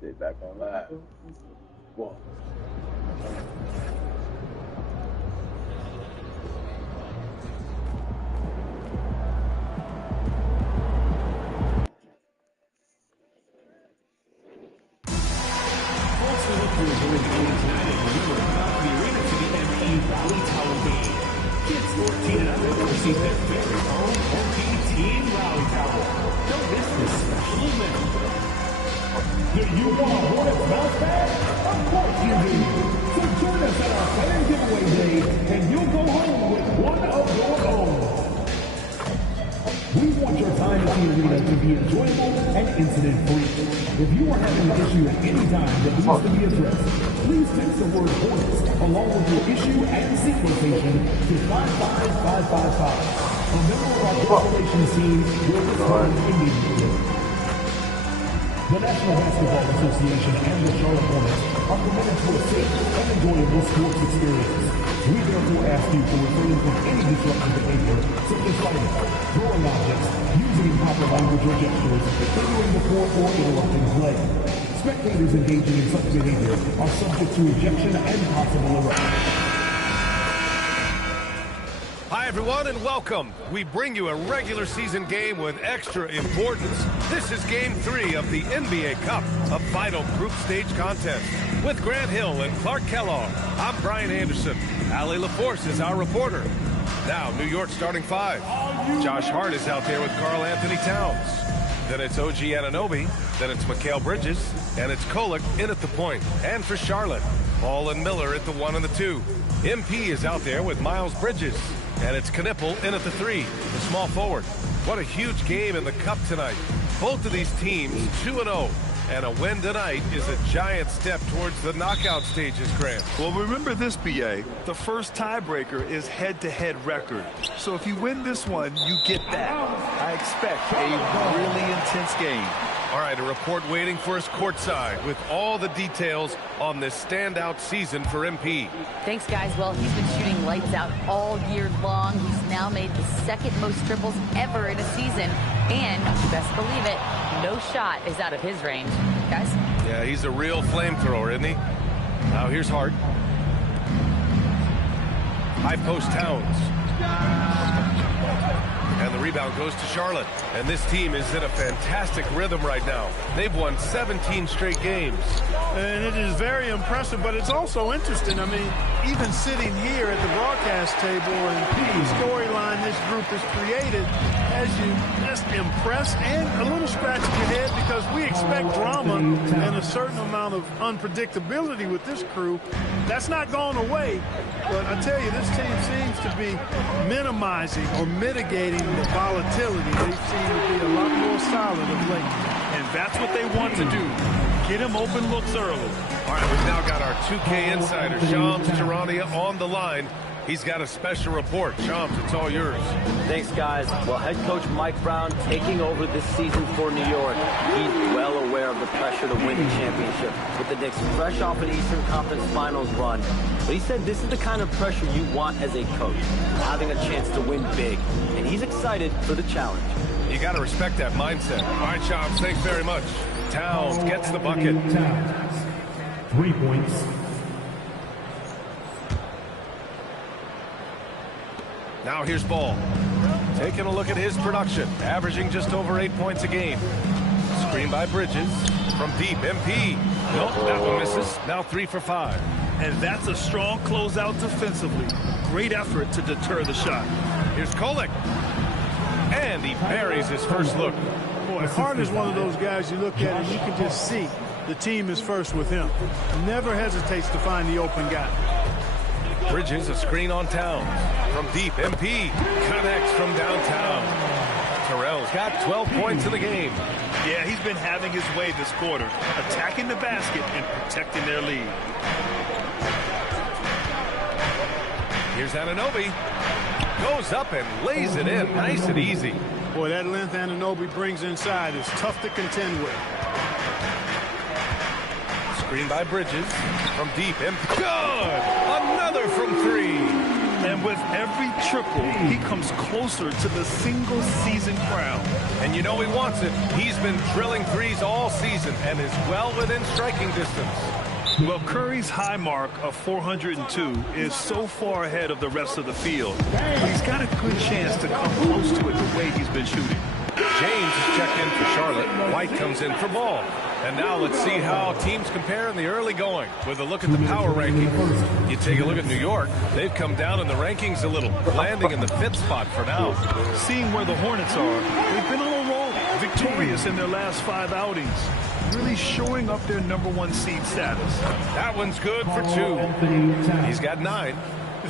They back on live. Whoa. Kids 14 and under receive their very own MP Team Rally Tower. Don't miss this special event. Do you want a Hornets bounce back? Of course you do. So join us at our fan giveaway day, and you'll go home with one of your own. We want your time at the arena to be enjoyable and incident-free. If you are having an issue at any time that needs to be addressed, please text the word Hornets along with your issue and seat location to 55555. A member of our guest relations team will respond immediately. The National Basketball Association and the Charlotte Hornets are committed to a safe and enjoyable sports experience. We therefore ask you to refrain from any disruptive behavior, such as fighting, throwing objects, using improper language or gestures, hindering the court, or interrupting play. Spectators engaging in such behavior are subject to ejection and possible arrest. Hi, everyone, and welcome. We bring you a regular season game with extra importance. This is Game 3 of the NBA Cup, a final group stage contest. With Grant Hill and Clark Kellogg, I'm Brian Anderson. Allie LaForce is our reporter. Now, New York starting five. Josh Hart is out there with Karl Anthony Towns. Then it's OG Anunoby. Then it's Mikal Bridges. And it's Kolek in at the point. And for Charlotte, Hall and Miller at the 1 and the 2. MP is out there with Miles Bridges. And it's Knipple in at the 3, the small forward. What a huge game in the Cup tonight. Both of these teams 2-0. And a win tonight is a giant step towards the knockout stages, Grant. Well, remember this, BA. The first tiebreaker is head-to-head record. So if you win this one, you get that. I expect a really intense game. All right, a report waiting for us courtside with all the details on this standout season for MP. Thanks, guys. Well, he's been shooting lights out all year long. He's now made the second most triples ever in a season. And, you best believe it, no shot is out of his range. Guys? Yeah, he's a real flamethrower, isn't he? Now here's Hart. High post Towns. And the rebound goes to Charlotte. And this team is in a fantastic rhythm right now. They've won 17 straight games. And it is very impressive, but it's also interesting. I mean, even sitting here at the broadcast table and the storyline this group has created has you just impressed and a little scratching your head because we expect drama and a certain amount of unpredictability with this crew. That's not going away. But I tell you, this team seems to be minimizing or mitigating the volatility. They seem to be a lot more solid of late. And that's what they want to do. Get him open looks early. All right, we've now got our 2K insider, Shams Charania, on the line. He's got a special report. Shams, it's all yours. Thanks, guys. Well, head coach Mike Brown taking over this season for New York. He's well aware of the pressure to win the championship, with the Knicks fresh off an Eastern Conference Finals run. But he said this is the kind of pressure you want as a coach, having a chance to win big. And he's excited for the challenge. You got to respect that mindset. All right, Shams, thanks very much. Towns gets the bucket. Towns, 3 points. Now here's Ball. Taking a look at his production, averaging just over 8 points a game. Screen by Bridges from deep. MP. Nope, that one misses. Now 3 for 5. And that's a strong closeout defensively. Great effort to deter the shot. Here's Kolek. And he buries his first look. Boy, Hart is one of those guys you look at and you can just see the team is first with him. Never hesitates to find the open guy. Bridges, a screen on Towns. From deep, MP connects from downtown. Terrell's got 12 points in the game. Yeah, he's been having his way this quarter, attacking the basket and protecting their lead. Here's Anunoby. Goes up and lays it in nice and easy. Boy, that length Anunoby brings inside is tough to contend with. Screen by Bridges. From deep, and good! Another from 3. And with every triple, he comes closer to the single-season crown. And you know he wants it. He's been drilling threes all season and is well within striking distance. Well, Curry's high mark of 402 is so far ahead of the rest of the field. He's got a good chance to come close to it the way he's been shooting. James is checked in for Charlotte. White comes in for Ball. And now let's see how teams compare in the early going with a look at the power rankings. You take a look at New York. They've come down in the rankings a little, landing in the 5th spot for now. Seeing where the Hornets are, they've been on a roll, victorious in their last 5 outings, really showing up their #1 seed status. That one's good for 2. He's got 9.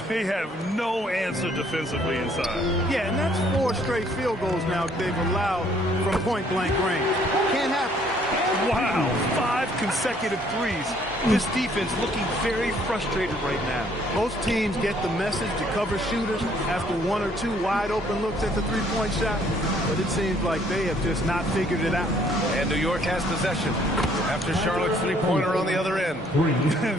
They have no answer defensively inside. Yeah, and that's 4 straight field goals now they've allowed from point-blank range. Can't happen. Wow, 5 consecutive threes. This defense looking very frustrated right now. Most teams get the message to cover shooters after 1 or 2 wide-open looks at the three-point shot, but it seems like they have just not figured it out. And New York has possession after Charlotte's three-pointer on the other end.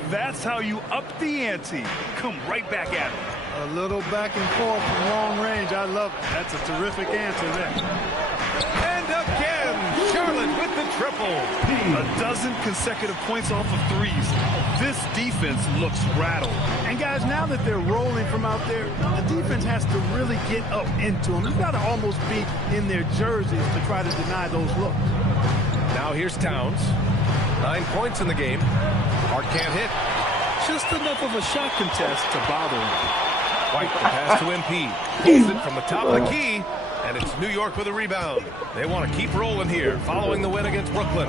That's how you up the ante. Come right back at it. A little back and forth from long range. I love it. That's a terrific answer there. And again, Charlotte with the triple. A dozen consecutive points off of threes. This defense looks rattled. And guys, now that they're rolling from out there, the defense has to really get up into them. You've got to almost be in their jerseys to try to deny those looks. Now here's Towns. 9 points in the game. Hart can't hit. Just enough of a shot contest to bother him. White the pass to MP. Pulls it from the top of the key. And it's New York with a rebound. They want to keep rolling here following the win against Brooklyn.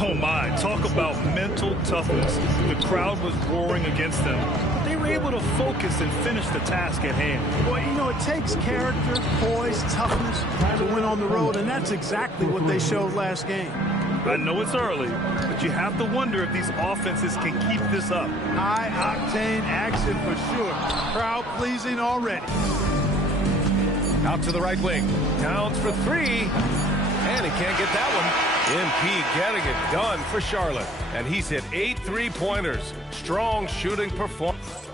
Oh my, talk about mental toughness. The crowd was roaring against them. They were able to focus and finish the task at hand. Well, you know, it takes character, poise, toughness to win on the road, and that's exactly what they showed last game. I know it's early, but you have to wonder if these offenses can keep this up. High-octane action for sure. Crowd-pleasing already. Out to the right wing. Towns for 3. And he can't get that one. MP getting it done for Charlotte. And he's hit 8 3-pointers. Strong shooting performance.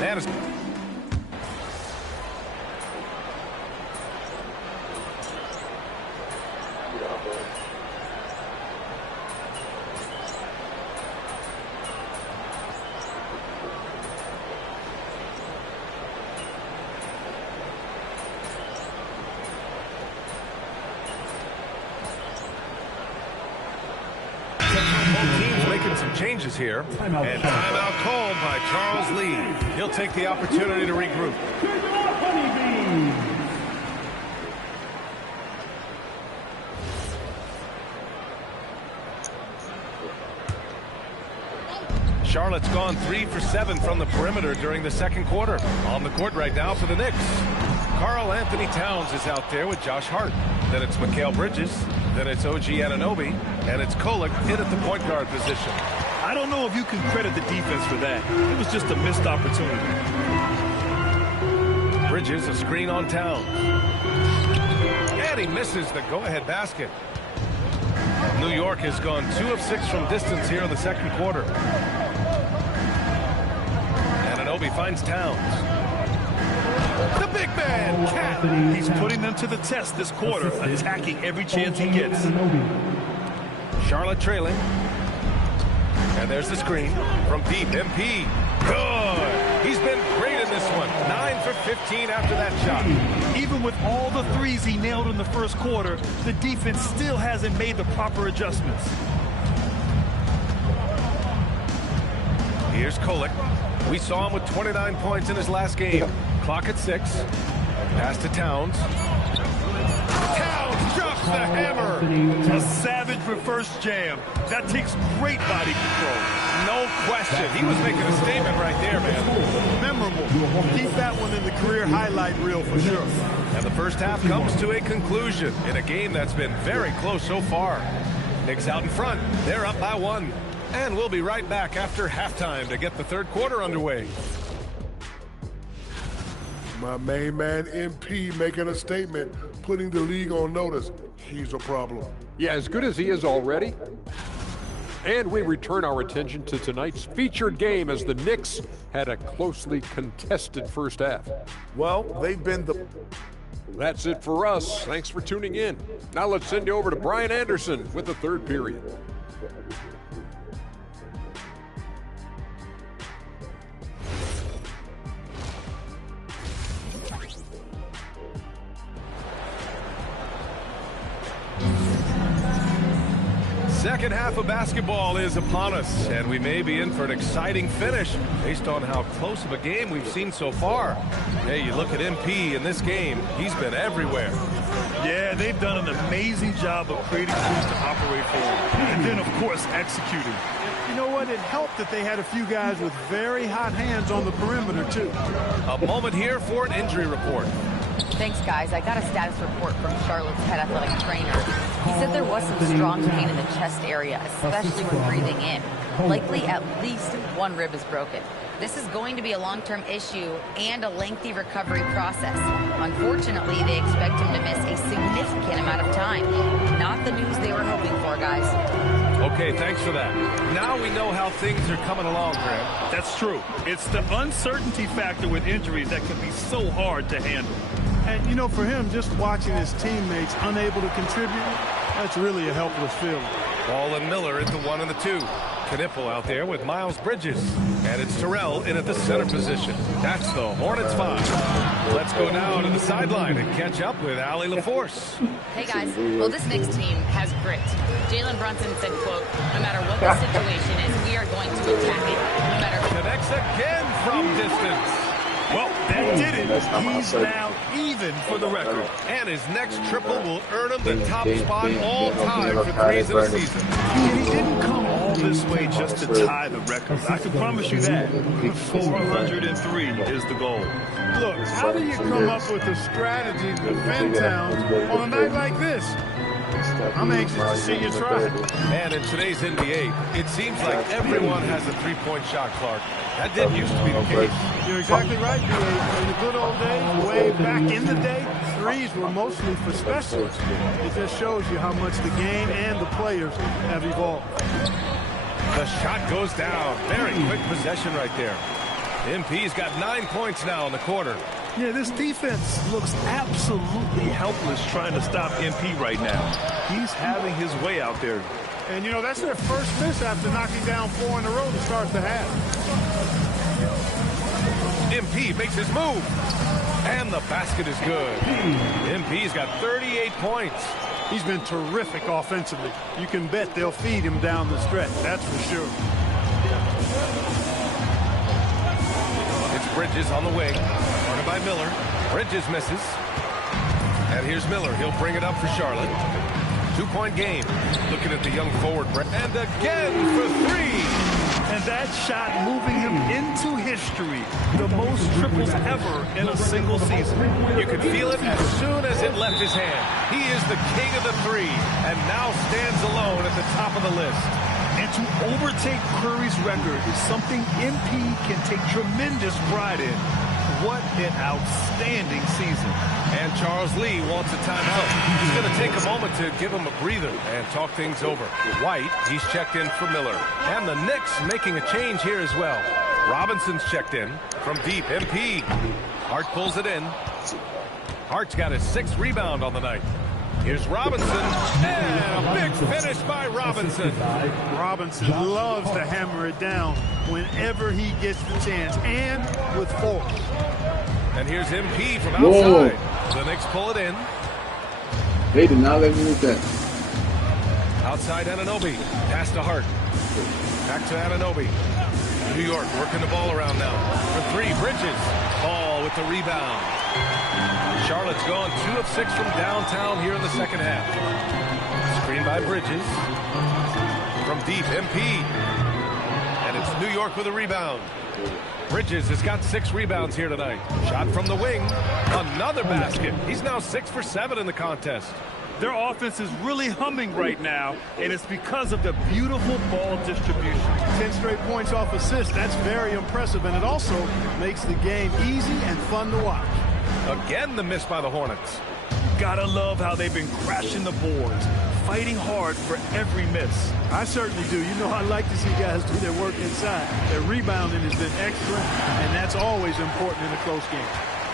That is... some changes here. And timeout called by Charles Lee. He'll take the opportunity to regroup. Charlotte's gone 3 for 7 from the perimeter during the second quarter. On the court right now for the Knicks. Karl Anthony Towns is out there with Josh Hart. Then it's Mikal Bridges. Then it's OG Anunoby. And it's Kolek hit at the point guard position. I don't know if you can credit the defense for that. It was just a missed opportunity. Bridges, a screen on Towns. And he misses the go-ahead basket. New York has gone 2 of 6 from distance here in the second quarter. Anunoby finds Towns. The big man, Cat. He's putting them to the test this quarter, attacking every chance he gets. Charlotte trailing. And there's the screen from deep. MP. Good. He's been great in this one. 9 for 15 after that shot. Even with all the threes he nailed in the first quarter, the defense still hasn't made the proper adjustments. Here's Kolek. We saw him with 29 points in his last game. Clock at 6. Pass to Towns. Towns drops the hammer. A savage reverse jam. That takes great body control. No question. He was making a statement right there, man. Memorable. Keep that one in the career highlight reel for sure. And the first half comes to a conclusion in a game that's been very close so far. Knicks out in front. They're up by 1. And we'll be right back after halftime to get the third quarter underway. My main man, MP, making a statement, putting the league on notice. He's a problem. Yeah, as good as he is already, And we return our attention to tonight's featured game as the Knicks had a closely contested first half. Well, they've been the... That's it for us. Thanks for tuning in. Now let's send you over to Brian Anderson with the third period. Second half of basketball is upon us, and we may be in for an exciting finish based on how close of a game we've seen so far. Hey, you look at MP in this game, he's been everywhere. Yeah, they've done an amazing job of creating things to operate for him. And then, of course, executing. You know what? It helped that they had a few guys with very hot hands on the perimeter, too. A moment here for an injury report. Thanks, guys. I got a status report from Charlotte's head athletic trainer. He said there was some strong pain in the chest area, especially when breathing in. Likely at least one rib is broken. This is going to be a long-term issue and a lengthy recovery process. Unfortunately, they expect him to miss a significant amount of time. Not the news they were hoping for, guys. Okay, thanks for that. Now we know how things are coming along, Graham. That's true. It's the uncertainty factor with injuries that can be so hard to handle. And, you know, for him, just watching his teammates unable to contribute, that's really a helpless feeling. Ball and Miller at the 1 and the 2. Knipple out there with Miles Bridges. And it's Terrell in at the center position. That's the Hornets 5. Let's go now to the sideline and catch up with Allie LaForce. Hey, guys. Well, this Knicks team has grit. Jalen Brunson said, quote, no matter what the situation is, we are going to attack it. No matter... Connects again from distance. Well, that did it. He's now even for the record. And his next triple will earn him the top spot all time for threes in the season. And he didn't come all this way just to tie the record. I can promise you that. 403 is the goal. Look, how do you come up with a strategy to defend Towns on a night like this? I'm anxious to see you try. And in today's NBA, it seems like everyone has a three-point shot, Clark. That didn't used to be the case. You're exactly right, B.A. In the good old days, way back in the day, threes were mostly for specialists. It just shows you how much the game and the players have evolved. The shot goes down. Very quick possession right there. MP's got 9 points now in the quarter. Yeah, this defense looks absolutely helpless trying to stop MP right now. He's having his way out there. And, you know, that's their first miss after knocking down 4 in a row to start the half. MP makes his move. And the basket is good. MP's got 38 points. He's been terrific offensively. You can bet they'll feed him down the stretch, that's for sure. It's Bridges on the wing. Guarded by Miller. Bridges misses. And here's Miller. He'll bring it up for Charlotte. 2-point game. Looking at the young forward. And again for 3. And that shot moving him into history. The most triples ever in a single season. You could feel it as soon as it left his hand. He is the king of the 3 and now stands alone at the top of the list. And to overtake Curry's record is something MP can take tremendous pride in. What an outstanding season. And Charles Lee wants a timeout. He's going to take a moment to give him a breather and talk things over. White, he's checked in for Miller. And the Knicks making a change here as well. Robinson's checked in from deep. MP. Hart pulls it in. Hart's got his 6th rebound on the night. Here's Robinson, and a big finish by Robinson. Robinson loves to hammer it down whenever he gets the chance, and with force. And here's MP from outside. The Knicks pull it in. They did not let me with that. Outside Anunoby. Pass to Hart. Back to Anunoby. New York working the ball around now. For 3, Bridges. Ball with the rebound. Charlotte's gone 2 of 6 from downtown here in the second half. Screen by Bridges. From deep, MP. And it's New York with a rebound. Bridges has got 6 rebounds here tonight. Shot from the wing. Another basket. He's now 6 for 7 in the contest. Their offense is really humming right now, and it's because of the beautiful ball distribution. 10 straight points off assists. That's very impressive, and it also makes the game easy and fun to watch. Again, the miss by the Hornets. Gotta love how they've been crashing the boards. fighting hard for every miss. I certainly do. You know, I like to see guys do their work inside. Their rebounding has been excellent, and that's always important in a close game.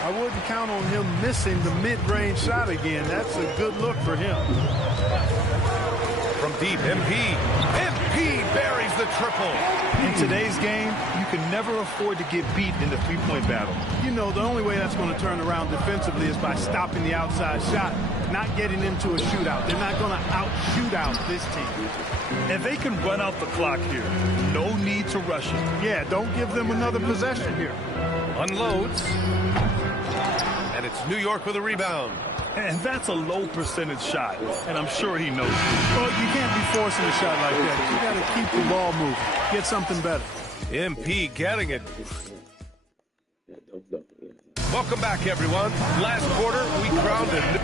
I wouldn't count on him missing the mid-range shot again. That's a good look for him. From deep, MP buries the triple. In today's game, you can never afford to get beat in the three-point battle. You know, the only way that's going to turn around defensively is by stopping the outside shot, not getting into a shootout. They're not going to out-shootout this team. And they can run out the clock here. No need to rush it. Yeah, don't give them another possession here. Unloads. And it's New York with a rebound. And that's a low percentage shot, and I'm sure he knows it. Well, you can't be forcing a shot like that. You got to keep the ball moving. Get something better. MP getting it. Welcome back, everyone. Last quarter, we crowned a new...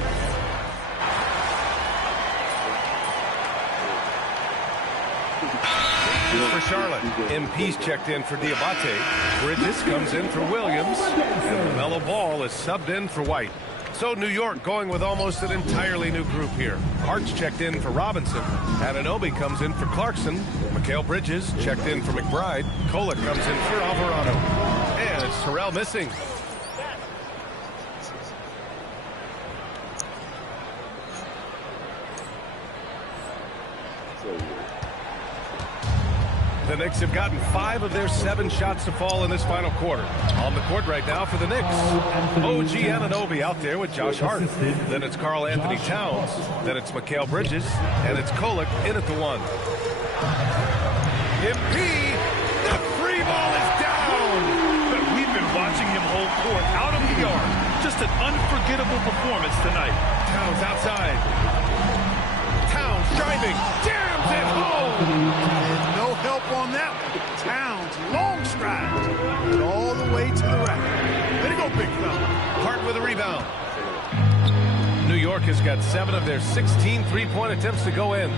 For Charlotte, MP's checked in for Diabate. Bridges comes in for Williams. And LaMelo Ball is subbed in for White. So New York going with almost an entirely new group here. Hart's checked in for Robinson. Anunoby comes in for Clarkson. Mikal Bridges checked in for McBride. Kolek comes in for Alvarado. And it's Terrell missing. The Knicks have gotten 5 of their 7 shots to fall in this final quarter. On the court right now for the Knicks, OG Anunoby out there with Josh Hart. Then it's Karl Anthony Towns. Then it's Mikal Bridges. And it's Kolek in at the 1. MP, the free ball is down. But we've been watching him hold court out of the arc. Just an unforgettable performance tonight. Towns outside. Towns driving. Jams it home. No help on that one. Towns, long strides, but all the way to the rack. Way to go, big fella. Hart with a rebound. New York has got 7 of their 16 three-point attempts to go in.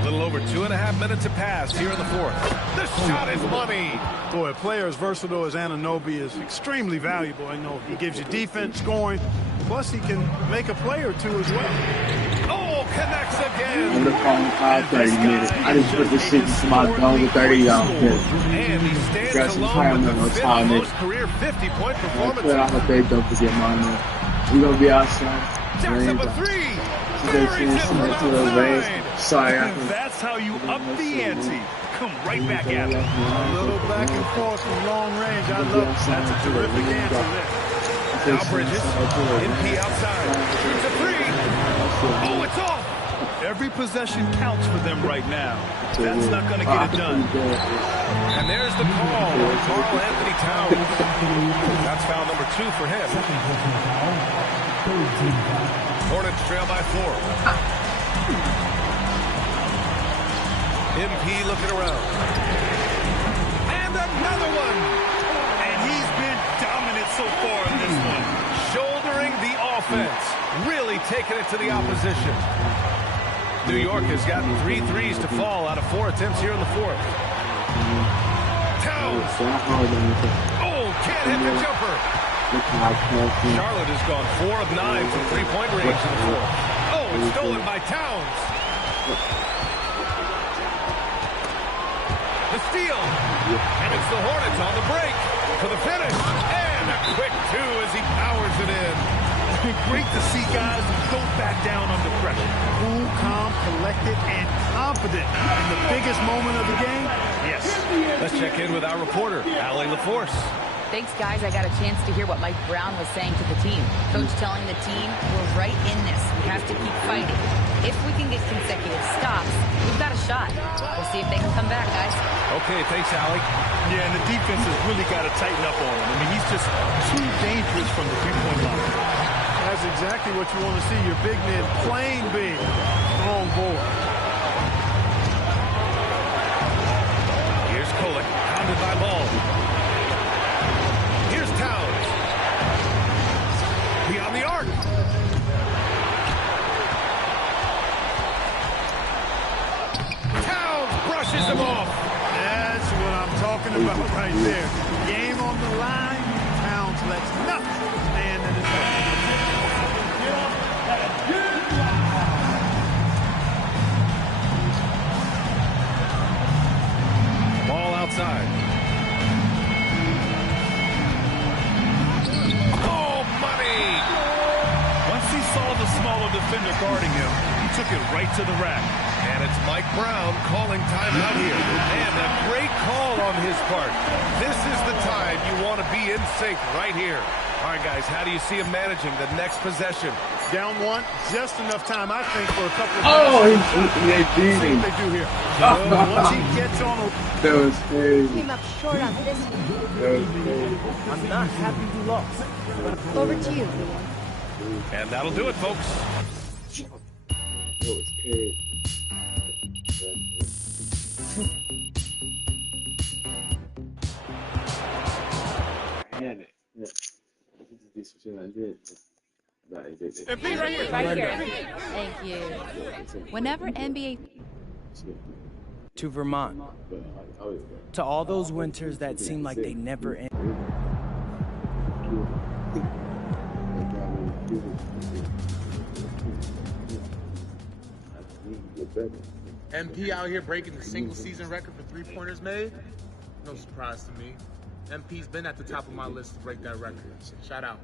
A little over 2.5 minutes to pass here in the 4th. The shot is money. Boy, a player as versatile as Anunoby is extremely valuable. I know he gives you defense, scoring, plus he can make a play or two as well. Oh, connects I'm again. the phone 30 minutes. I just put this shit into my dome with 30 y'all. And he stands alone with the 5th most career 50-point performance. I'm gonna take them to get my man. We gonna be outside. Jacks up a 3. Buries it from outside. Sorry, And that's how you up the ante. Come right back at it. A little back and forth from long range. I love it. That's a terrific answer there. Now Bridges, MP outside. Shoots a 3. Oh, it's off. Every possession counts for them right now. That's not going to get it done. And there's the call on Karl Anthony Towns. That's foul number 2 for him. Hornets trail by 4. MP looking around. And another one. And he's been dominant so far in this one. Shouldering the offense. Really taking it to the opposition. New York has gotten 3 threes to fall out of 4 attempts here in the 4th. Towns. Oh, can't hit the jumper. Charlotte has gone 4 of 9 from three-point range in the 4th. Oh, it's stolen by Towns. The steal. And it's the Hornets on the break for the finish. And a quick 2 as he powers it in. Great to see guys who don't back down under pressure. Cool, calm, collected, and confident in the biggest moment of the game. Yes. Let's check in with our reporter, Allie LaForce. Thanks, guys. I got a chance to hear what Mike Brown was saying to the team. Coach telling the team, we're right in this. We have to keep fighting. If we can get consecutive stops, we've got a shot. We'll see if they can come back, guys. Okay, thanks, Allie. Yeah, and the defense has really got to tighten up on him. I mean, he's just too dangerous from the three-point line. That's exactly what you want to see. Your big men playing big. Strong board. Here's Kolek, pounded by Ball. Here's Towns. Beyond the arc. Towns brushes him off. That's what I'm talking about right there. Game on the line. Towns lets nothing stand in his way. took it right to the rack. And it's Mike Brown calling timeout here. And a great call on his part. This is the time you want to be in sync right here. All right, guys, how do you see him managing the next possession? Down one, just enough time, I think, for a couple of they beat See him. what they do here. Once he gets on a... That was crazy. Came up short on this one. That was crazy. I'm not happy you lost. Over to you. And that'll do it, folks. That was crazy. I had it. Yeah. This is what I did. Right here. Thank you. Whenever NBA... To Vermont. To all those winters that seem like they never end. MP out here breaking the single season record for three-pointers made? No surprise to me. MP's been at the top of my list to break that record. Shout out.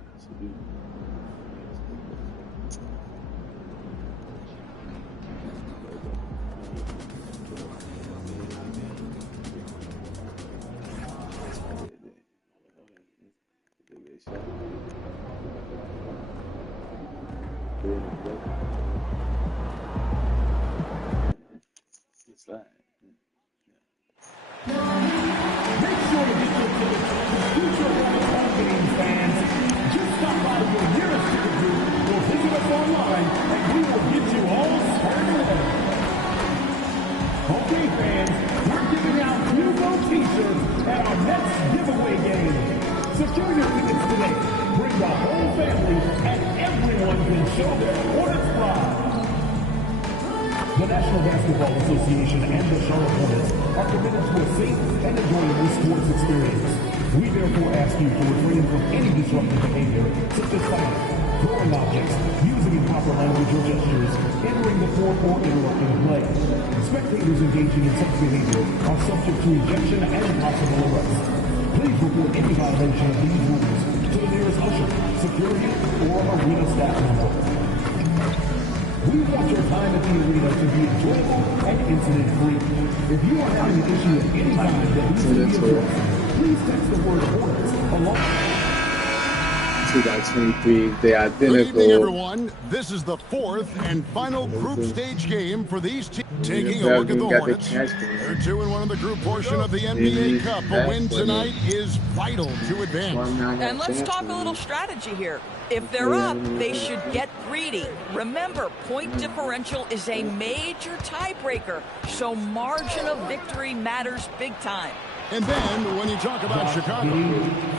The National Basketball Association and the Charlotte Hornets are committed to a safe and enjoyable sports experience. We therefore ask you to refrain from any disruptive behavior, such as fighting, throwing objects, using improper language or gestures, entering the court, or interrupting play. Spectators engaging in such behavior are subject to ejection and possible arrest. Please report any violation of these rules to the nearest usher, security, or arena staff member. We want your time at the arena to be enjoyable and incident-free. If you are having an issue at any time that needs to be addressed, please text the word Hornets along. 2023, they are identical. Good evening, everyone. This is the fourth and final group stage game for these teams. Taking a look at the Hornets. They're 2-1 in the group portion of the NBA Cup. A win tonight is vital to advance. And let's talk a little strategy here. If they're up, they should get greedy. Remember, point differential is a major tiebreaker, so margin of victory matters big time. And then, when you talk about Chicago,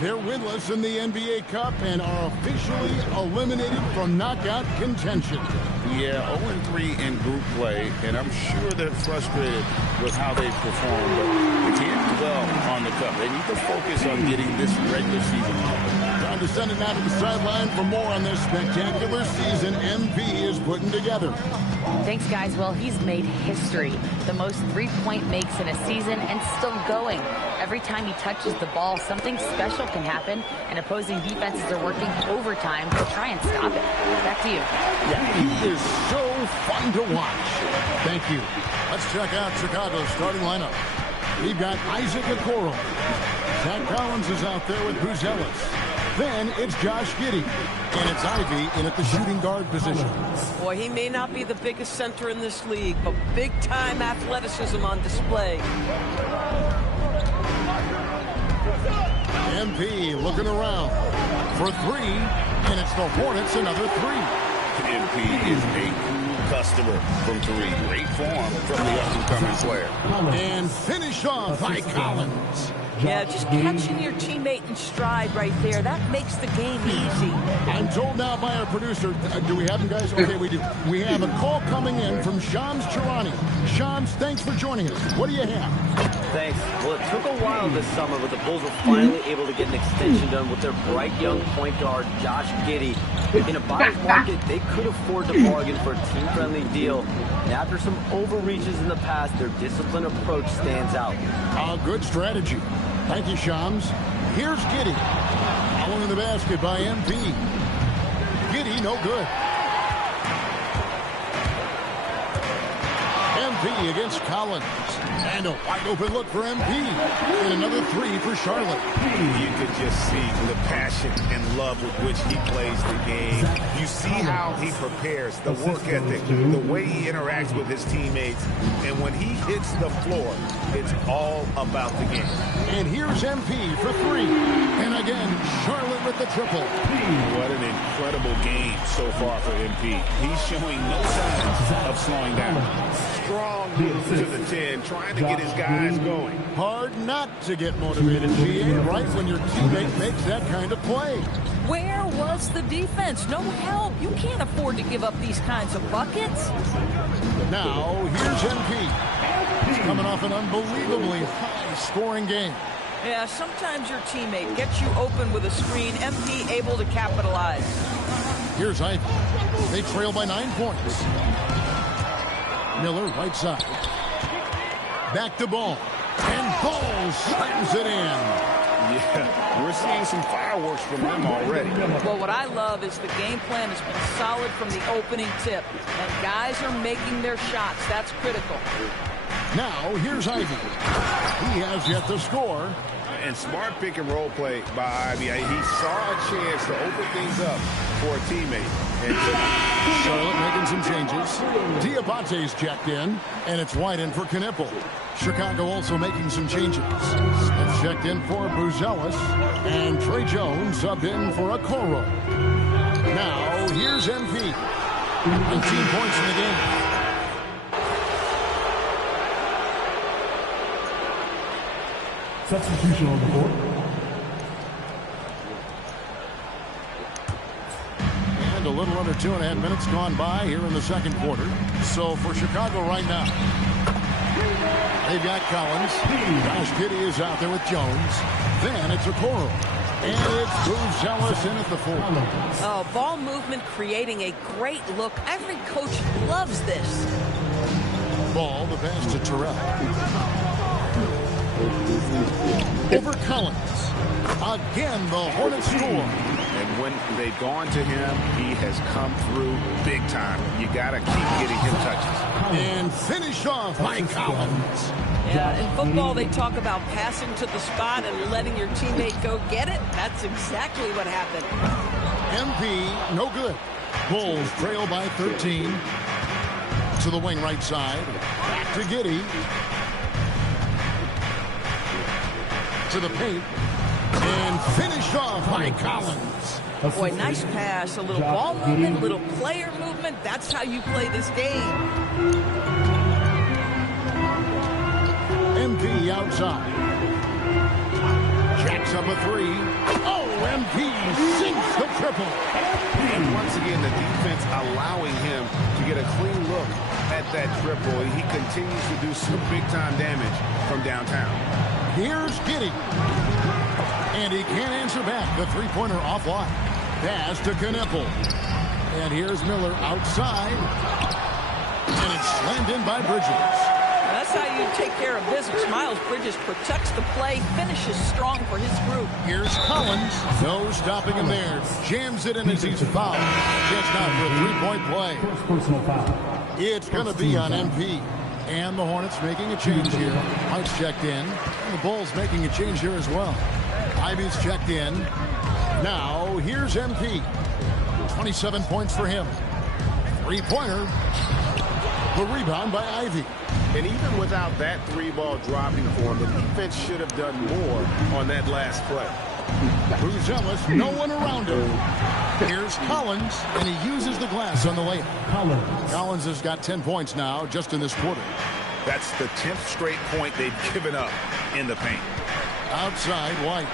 they're winless in the NBA Cup and are officially eliminated from knockout contention. Yeah, 0-3 in group play, and I'm sure they're frustrated with how they perform, but they can't dwell on the cup. They need to focus on getting this regular season out. Time to send it out to the sideline for more on this spectacular season MP is putting together. Thanks, guys. Well, he's made history. The most three-point makes in a season and still going. Every time he touches the ball, something special can happen, and opposing defenses are working overtime to try and stop it. Back to you. Yeah, he is so fun to watch. Thank you. Let's check out Chicago's starting lineup. We've got Isaac Okoro. Zach Collins is out there with Buzelis. Then it's Josh Giddey, and it's Ivy in at the shooting guard position. Boy, he may not be the biggest center in this league, but big-time athleticism on display. MP looking around for three, and it's the Hornets another three. MP is a cool customer from three. Great form from the up-and-coming player. And finished off by Collins. Yeah, just catching your teammate in stride right there. That makes the game easy. I'm told now by our producer, do we have him, guys? Okay, we do. We have a call coming in from Shams Charania. Shams, thanks for joining us. What do you have? Thanks. Well, it took a while this summer, but the Bulls were finally able to get an extension done with their bright young point guard, Josh Giddey. In a buyer's market, they could afford to bargain for a team-friendly deal. And after some overreaches in the past, their disciplined approach stands out. Good strategy. Thank you, Shams. Here's Giddey. Following the basket by MP. Giddey, no good. MP against Collins. And a wide open look for MP. And another three for Charlotte. You could just see the passion and love with which he plays the game. You see how he prepares, the work ethic, the way he interacts with his teammates. And when he hits the floor, it's all about the game. And here's MP for three. And again, Charlotte with the triple. What an incredible game so far for MP. He's showing no signs of slowing down. Strong to the 10, trying to get his guys going. Hard not to get motivated, GA, right when your teammate makes that kind of play. Where was the defense? No help. You can't afford to give up these kinds of buckets. Now, here's MP. He's coming off an unbelievably high-scoring game. Yeah, sometimes your teammate gets you open with a screen. MP able to capitalize. Here's Ivy. They trail by 9 points. Miller, right side. Back to Ball. And Ball slams it in. Yeah, we're seeing some fireworks from them already. Well, what I love is the game plan has been solid from the opening tip. And guys are making their shots. That's critical. Now, here's Ivy. He has yet to score. And smart pick and roll play by Ivy. He saw a chance to open things up for a teammate. And Charlotte making some changes. Diabate's checked in, and it's wide in for Knipple. Chicago also making some changes. It's checked in for Buzelis, and Trey Jones subbed in for Okoro. Now, here's MP. 19 points in the game. Substitution on the court. And a little under 2.5 minutes gone by here in the second quarter. So for Chicago right now, they've got Collins. Josh Giddey is out there with Jones. Then it's Okoro. And it's Buzelis in at the 4. Oh, ball movement creating a great look. Every coach loves this. Ball, the pass to Terrell. Over Collins. Again, the Hornets score. And when they've gone to him, he has come through big time. You got to keep getting him touches. And finished off by Collins. Yeah, in football, they talk about passing to the spot and letting your teammate go get it. That's exactly what happened. MP, no good. Bulls trail by 13. To the wing right side. Back to Giddey. To the paint. And finished off by Collins. Boy, nice pass. A little ball movement, a little player movement. That's how you play this game. MP outside. Jacks up a 3. Oh, MP sinks the triple. And once again, the defense allowing him to get a clean look at that triple. He continues to do some big-time damage from downtown. Here's Giddey. And he can't answer back. The three-pointer offline. Pass to Knipple. And here's Miller outside. And it's slammed in by Bridges. That's how you take care of business. Miles Bridges protects the play, finishes strong for his group. Here's Collins. No stopping him there. Jams it in as he's fouled. Gets down for a three-point play. First personal foul. It's going to be on MP. And the Hornets making a change here. Hart's checked in. And the Bulls making a change here as well. Ivy's checked in. Now, here's MP. 27 points for him. Three-pointer. The rebound by Ivy. And even without that three-ball dropping for him, the defense should have done more on that last play. Buzelis, no one around him. Here's Collins, and he uses the glass on the layup. Collins has got 10 points now just in this quarter. That's the 10th straight point they've given up in the paint. Outside, White.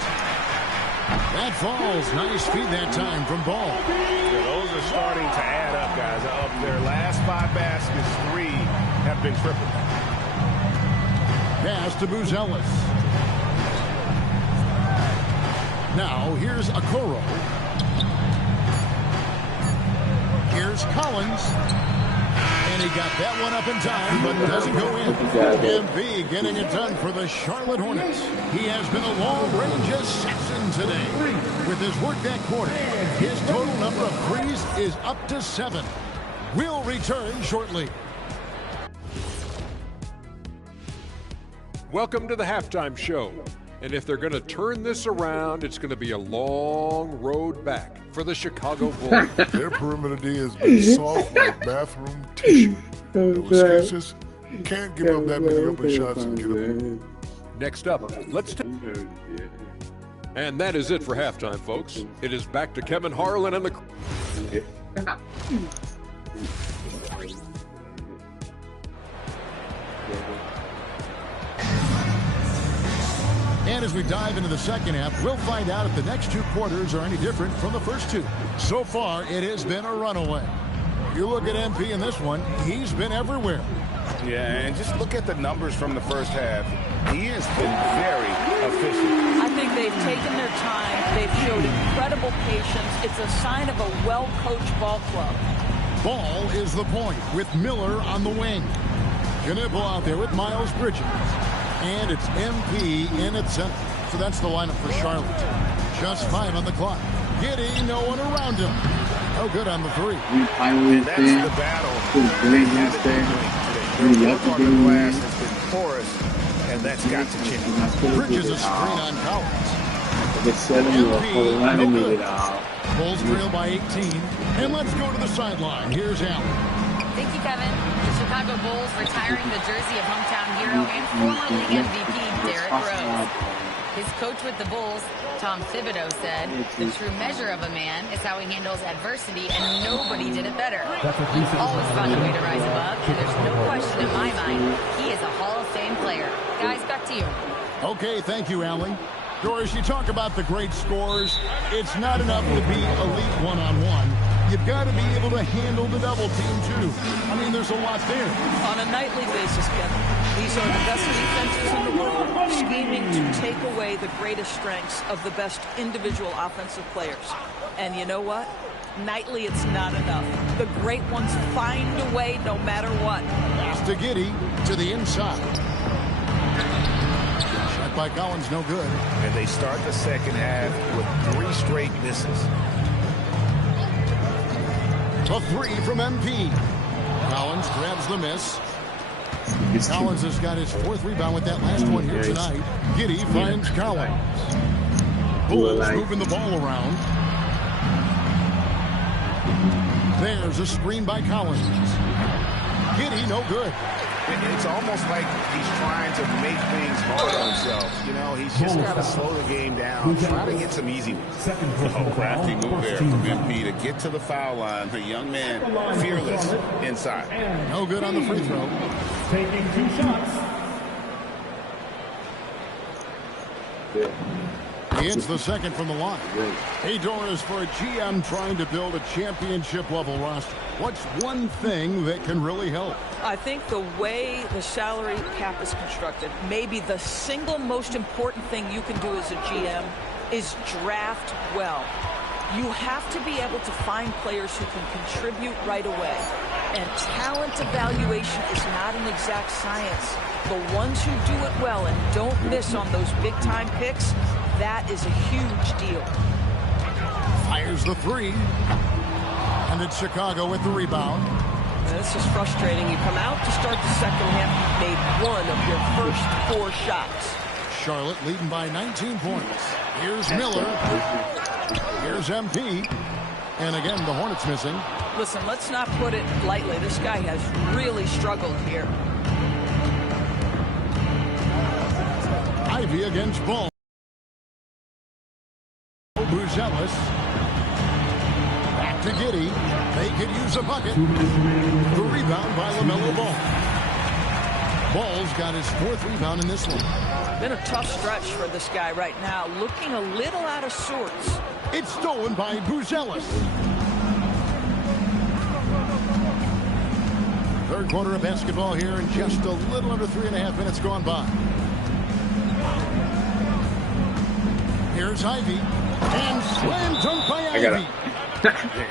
That falls. Nice feed that time from Ball. Yeah, those are starting to add up, guys. Of their last 5 baskets, 3 have been triple. Pass to Buzelis. Now, here's Okoro. Here's Collins. And he got that one up in time, but doesn't go in. MP getting it done for the Charlotte Hornets. He has been a long-range assassin today. With his work that quarter, his total number of threes is up to 7. We'll return shortly. welcome to the halftime show. And if they're going to turn this around, it's going to be a long road back for the Chicago Bulls. Their perimeter D has been soft like bathroom tissue. No excuses. Can't give up that many open shots and get them. Next up, let's take... And that is it for halftime, folks. It is back to Kevin Harlan and the... And as we dive into the second half, we'll find out if the next two quarters are any different from the first two. So far, it has been a runaway. You look at MP in this one, he's been everywhere. Yeah, and just look at the numbers from the first half. He has been very efficient. I think they've taken their time. They've showed incredible patience. It's a sign of a well-coached ball club. Ball is the point with Miller on the wing. Knipple out there with Miles Bridges. And it's MP in its center. So that's the lineup for Charlotte. Just 5 on the clock. Giddey, no one around him. No good on the 3. And that's the battle. They haven't been doing today. Their work on the glass has been porous, and that's got to change. Bridges a screen on Collins. MP, no good. Bulls trail by 18. And let's go to the sideline. Here's Allen. Thank you, Kevin. The Chicago Bulls retiring the jersey of hometown hero and former league MVP Derrick Rose. His coach with the Bulls, Tom Thibodeau, said, "The true measure of a man is how he handles adversity, and nobody did it better. He's always found a way to rise above, and there's no question in my mind he is a Hall of Fame player." Guys, back to you. Okay, thank you, Allie. Doris, you talk about the great scores. It's not enough to be elite one-on-one. You've got to be able to handle the double team, too. I mean, there's a lot there. On a nightly basis, Kevin, these are the best defenses in the world, scheming to take away the greatest strengths of the best individual offensive players. And you know what? Nightly, it's not enough. The great ones find a way no matter what. Pass to Giddey to the inside. Shot by Collins, no good. And they start the second half with 3 straight misses. A 3 from MP. Collins grabs the miss. Collins has got his 4th rebound with that last one here tonight. Giddey finds Collins. Bulls moving the ball around. There's a screen by Collins. Giddey, no good. It's almost like he's trying to make things hard on himself. You know, he's just got to slow the game down, try to hit some easy ones. Oh, crafty move there from MP to get to the foul line. The young man, fearless inside. No good on the free throw. Taking 2 shots. He hits the second from the line. Hey, Doris, for a GM trying to build a championship-level roster, what's one thing that can really help? I think the way the salary cap is constructed, maybe the single most important thing you can do as a GM is draft well. You have to be able to find players who can contribute right away. And talent evaluation is not an exact science. The ones who do it well and don't miss on those big-time picks, that is a huge deal. Fires the 3. And it's Chicago with the rebound. This is frustrating. You come out to start the second half, you've made 1 of your first 4 shots. Charlotte leading by 19 points. Here's Miller. Here's MP. And again, the Hornets missing. Listen, let's not put it lightly. This guy has really struggled here. Ivy against Ball. Buzelis. Back to Giddey. They could use a bucket. The rebound by LaMelo Ball. Ball's got his 4th rebound in this one. Been a tough stretch for this guy right now. Looking a little out of sorts. It's stolen by Buzelis. Third quarter of basketball here, and just a little under 3.5 minutes gone by. Here's Ivy. And slam dunk by Ivy.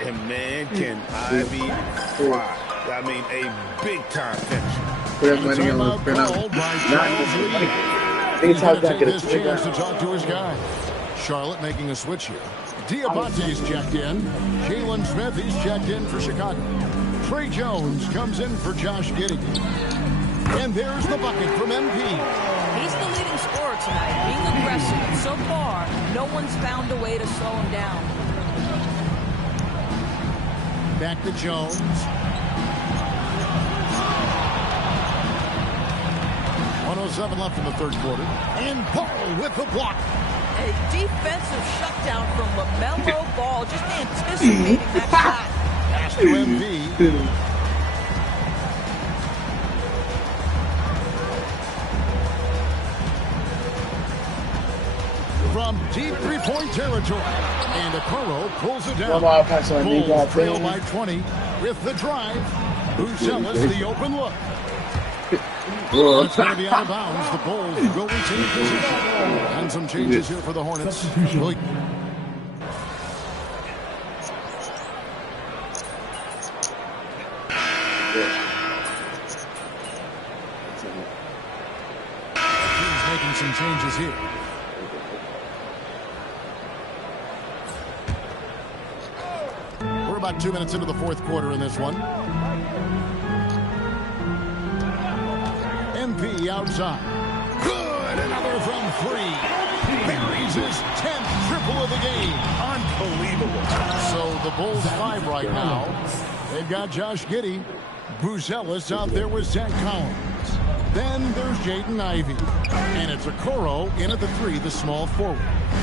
And man, can Ivy fly. I mean, a big-time finish. Put his money on the this chance to talk to his guy. Charlotte making a switch here. Diabante's checked in. Jalen Smith, he's checked in for Chicago. Trey Jones comes in for Josh Giddey. And there's the bucket from MP. He's tonight, being aggressive, and so far, no one's found a way to slow him down. Back to Jones. .107 left in the third quarter. And Paul with the block. A defensive shutdown from LaMelo Ball, just anticipating that shot. Pass to MB. From deep three-point territory. And Okoro pulls it down. Bulls trail by 20 with the drive. Buzelis, the open look. It's going to be out of bounds. The Bulls will retain position. And some changes here for the Hornets. He's making some changes here. We're about 2 minutes into the fourth quarter in this one. MP outside. Good. Another from three. Buries his 10th triple of the game. Unbelievable. So the Bulls 5 right now. They've got Josh Giddey. Buzelis out there with Zach Collins. Then there's Jaden Ivey. And it's Okoro in at the 3, the small forward.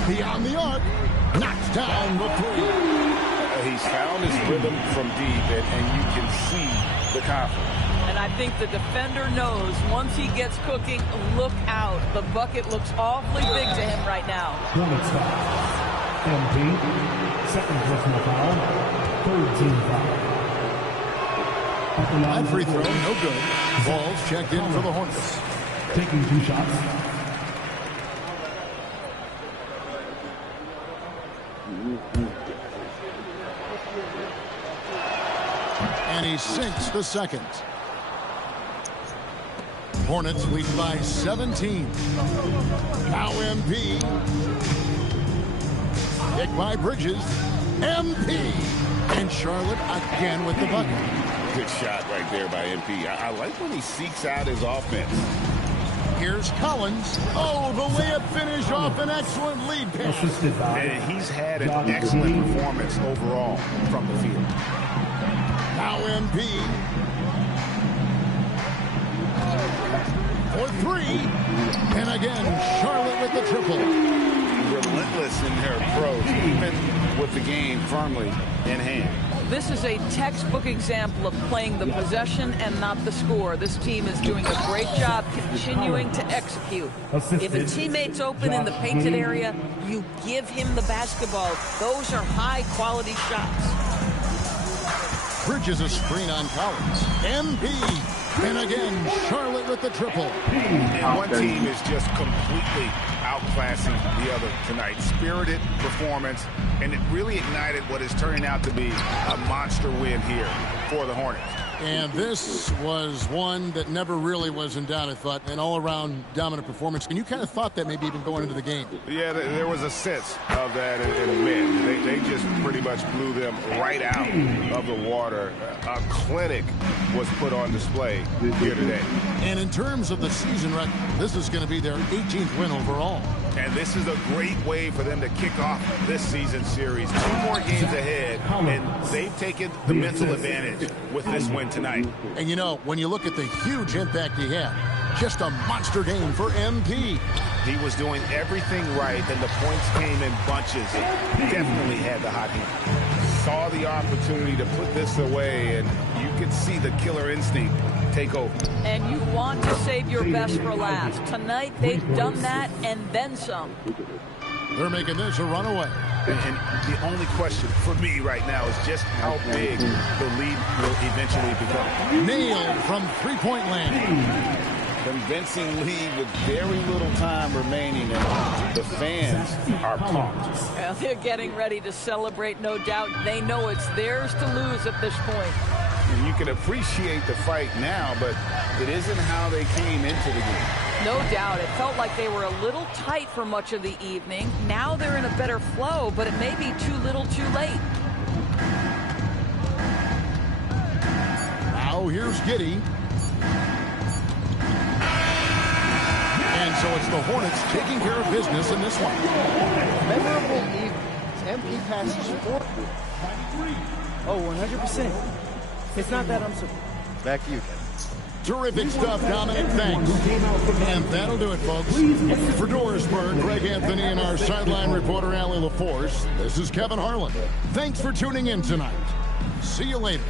Beyond the arc. Knocks down the 3. He's found his rhythm from deep, and you can see the confidence. And I think the defender knows once he gets cooking, look out. The bucket looks awfully big to him right now. Hornets foul. MP, second personal foul, third team foul. That free throw, no good. Ball's checked in for the Hornets. Taking 2 shots. And he sinks the second. Hornets lead by 17. Now MP. Kick by Bridges. MP. And Charlotte again with the bucket. Good shot right there by MP. I like when he seeks out his offense. Here's Collins. Oh, the layup finish off an excellent lead pass. And he's had an excellent performance overall from the field. Now MP. For 3. And again, Charlotte with the triple. Relentless in her approach, even with the game firmly in hand. This is a textbook example of playing the possession and not the score. This team is doing a great job continuing to execute. If a teammate's open in the painted area, you give him the basketball. Those are high-quality shots. Bridges a screen on Collins. MP. And again, Charlotte with the triple. And one team is just completely outclassing the other tonight. Spirited performance, and it really ignited what is turning out to be a monster win here for the Hornets. And this was one that never really was in doubt, I thought, an all-around dominant performance. And you kind of thought that maybe even going into the game. Yeah, there was a sense of that in men. They just pretty much blew them right out of the water. A clinic was put on display here today. And in terms of the season record, this is going to be their 18th win overall. And this is a great way for them to kick off this season series. 2 more games ahead, and they've taken the mental advantage with this win tonight. And you know, when you look at the huge impact he had, just a monster game for MP. He was doing everything right, and the points came in bunches. Definitely had the hot hand. Saw the opportunity to put this away, and you could see the killer instinct take over. And you want to save your best for last. Tonight, they've done that and then some. They're making this a runaway. And the only question for me right now is just how big the lead will eventually become. Nailed from three-point land. Convincing lead with very little time remaining, and the fans are pumped. Well, they're getting ready to celebrate, no doubt. They know it's theirs to lose at this point. And you can appreciate the fight now, but it isn't how they came into the game. No doubt. It felt like they were a little tight for much of the evening. Now they're in a better flow, but it may be too little too late. Now here's Giddey. And so So it's the Hornets taking care of business in this one. Memorable evenings. MP passes 4. Oh, 100%. It's not that I'm surprised. Back to you, Kevin. Terrific stuff, Dominic. Thanks. And that'll do it, folks. For Dorisburg, Greg Anthony, and our sideline reporter, Allie LaForce, this is Kevin Harlan. Thanks for tuning in tonight. See you later.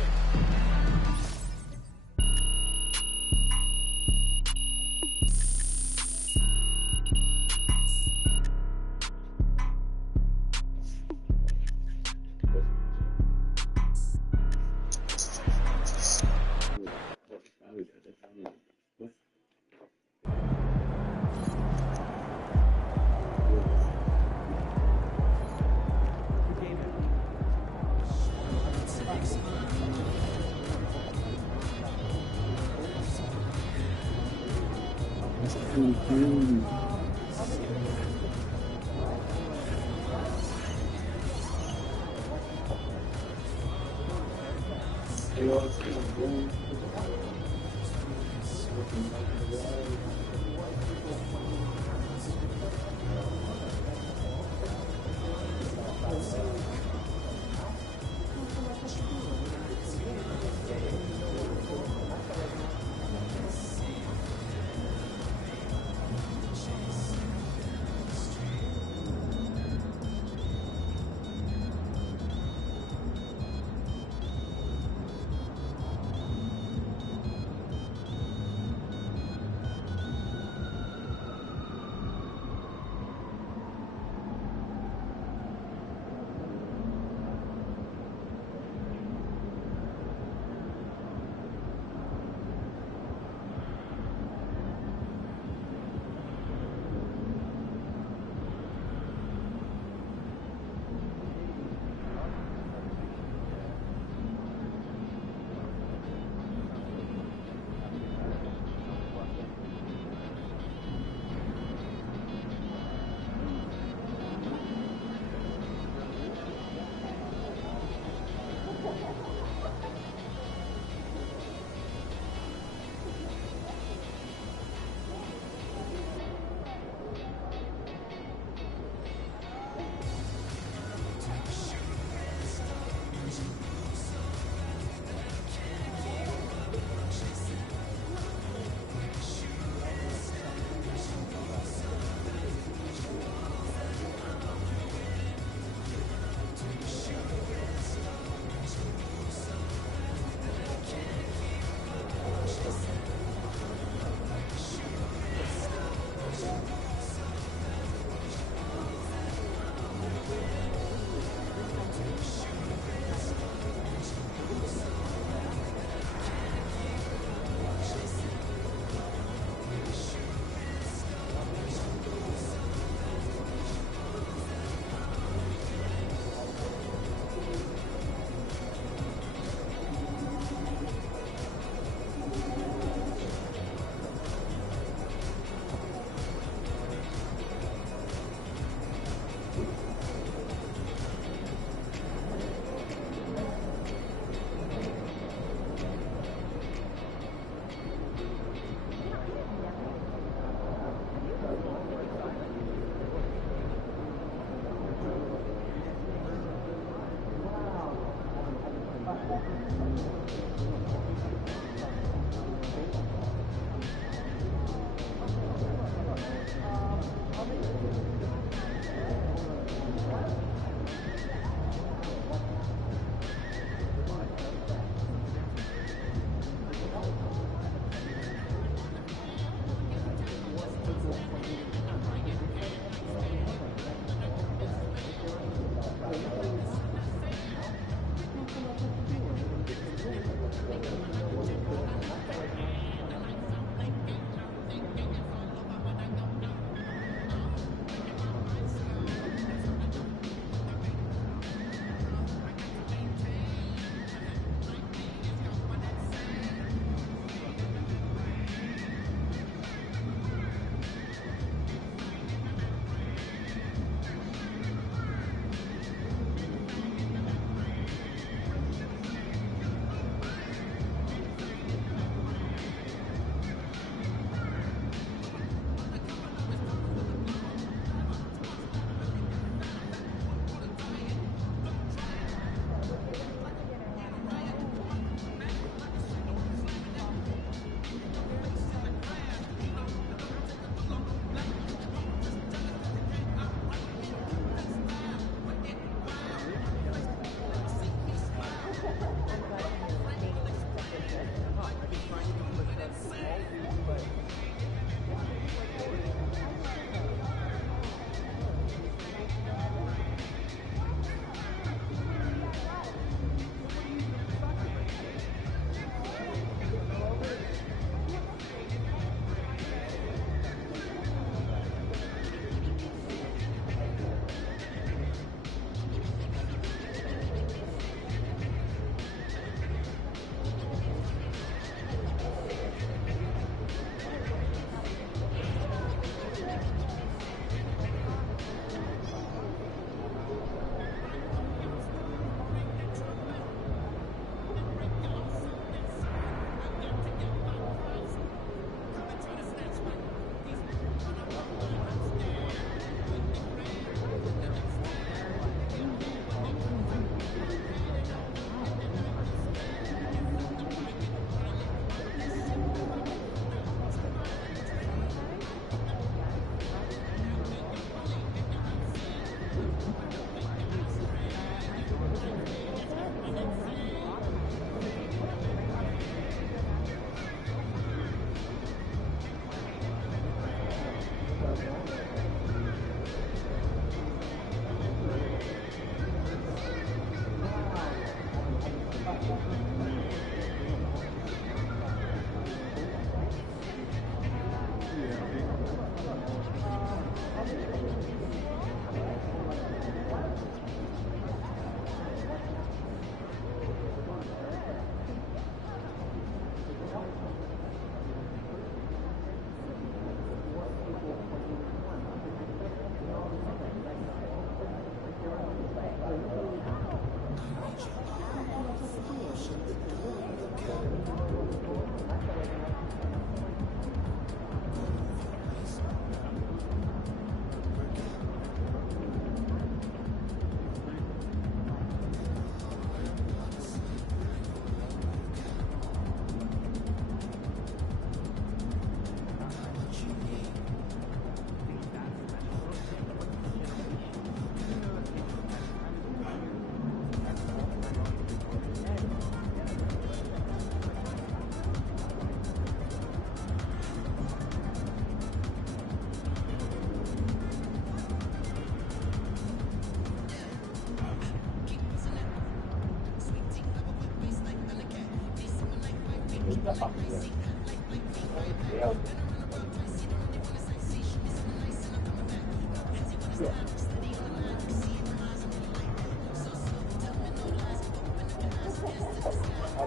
I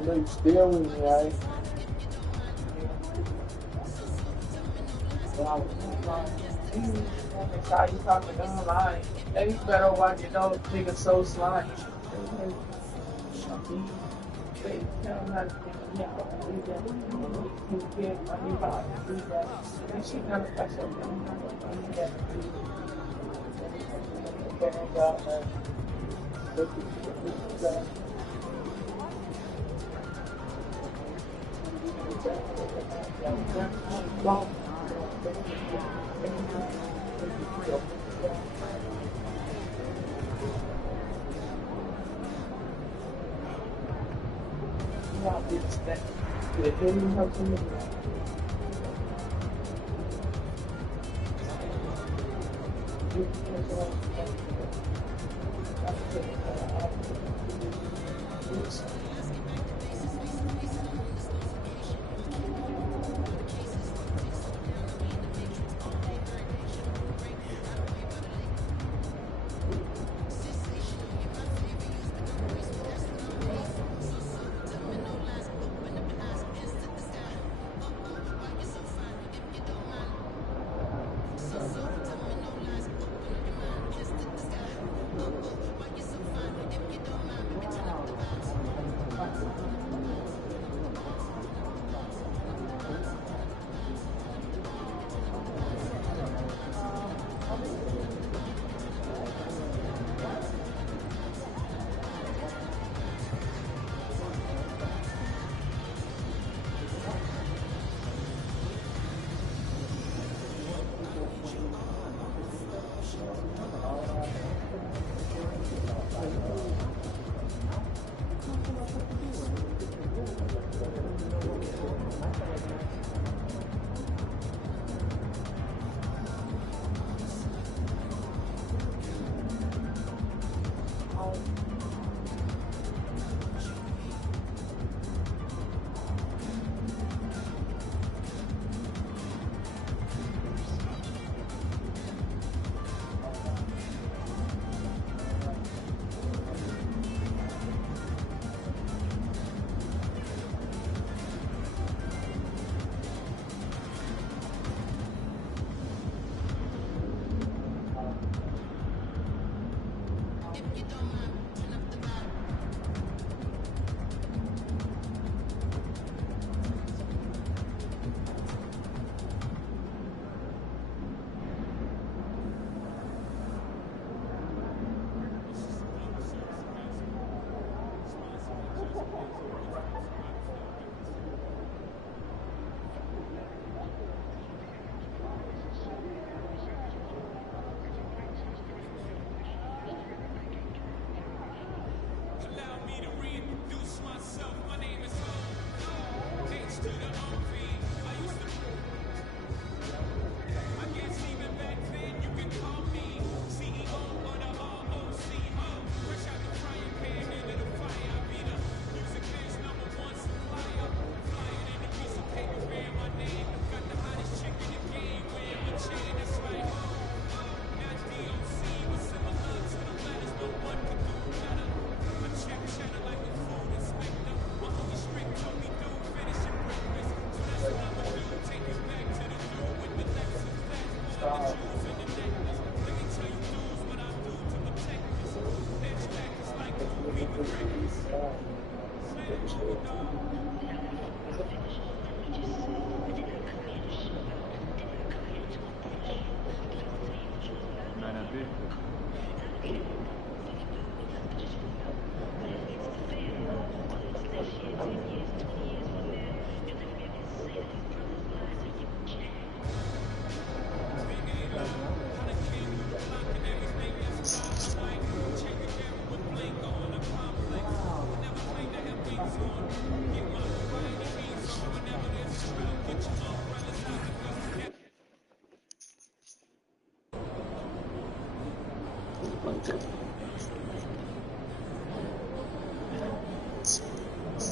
know you still with me, right? How you talking online? Hey, you better watch your dog, nigga so slimy.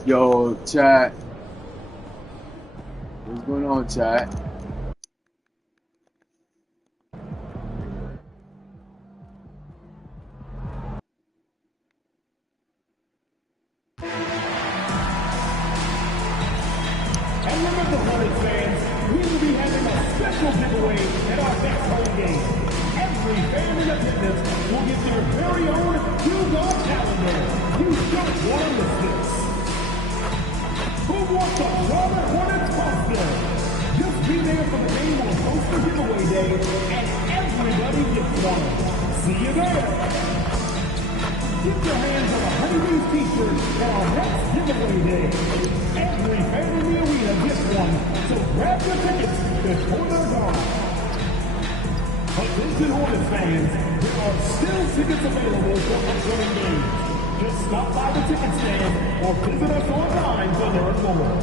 Yo, chat. What's going on, chat? And remember, Hornets fans, we will be having a special giveaway at our next home game. Every fan in attendance will get their very own Hugo calendar. You don't want to miss this. Who wants a Charlotte Hornets poster? Just be there for the game on Poster Giveaway Day, and everybody gets one. See you there. Get your hands on a Honeybees t-shirt for our next giveaway day. Every fan in the arena gets one, so grab your tickets before they're gone. Attention Hornets fans, there are still tickets available for upcoming games. Just stop by the ticket stand or visit us online to learn more.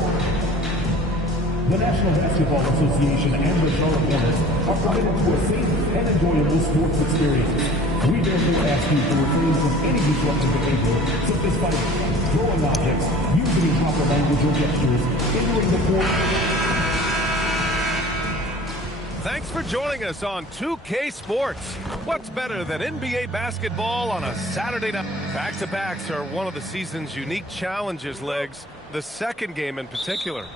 The National Basketball Association and the Charlotte Hornets are committed to a safe and enjoyable sports experience. We therefore ask you to refrain from any disruptive behavior, such as fighting, throwing objects, using improper language or gestures, entering the court. Thanks for joining us on 2K Sports. What's better than NBA basketball on a Saturday night? Back-to-backs are one of the season's unique challenges, Legs. The second game in particular.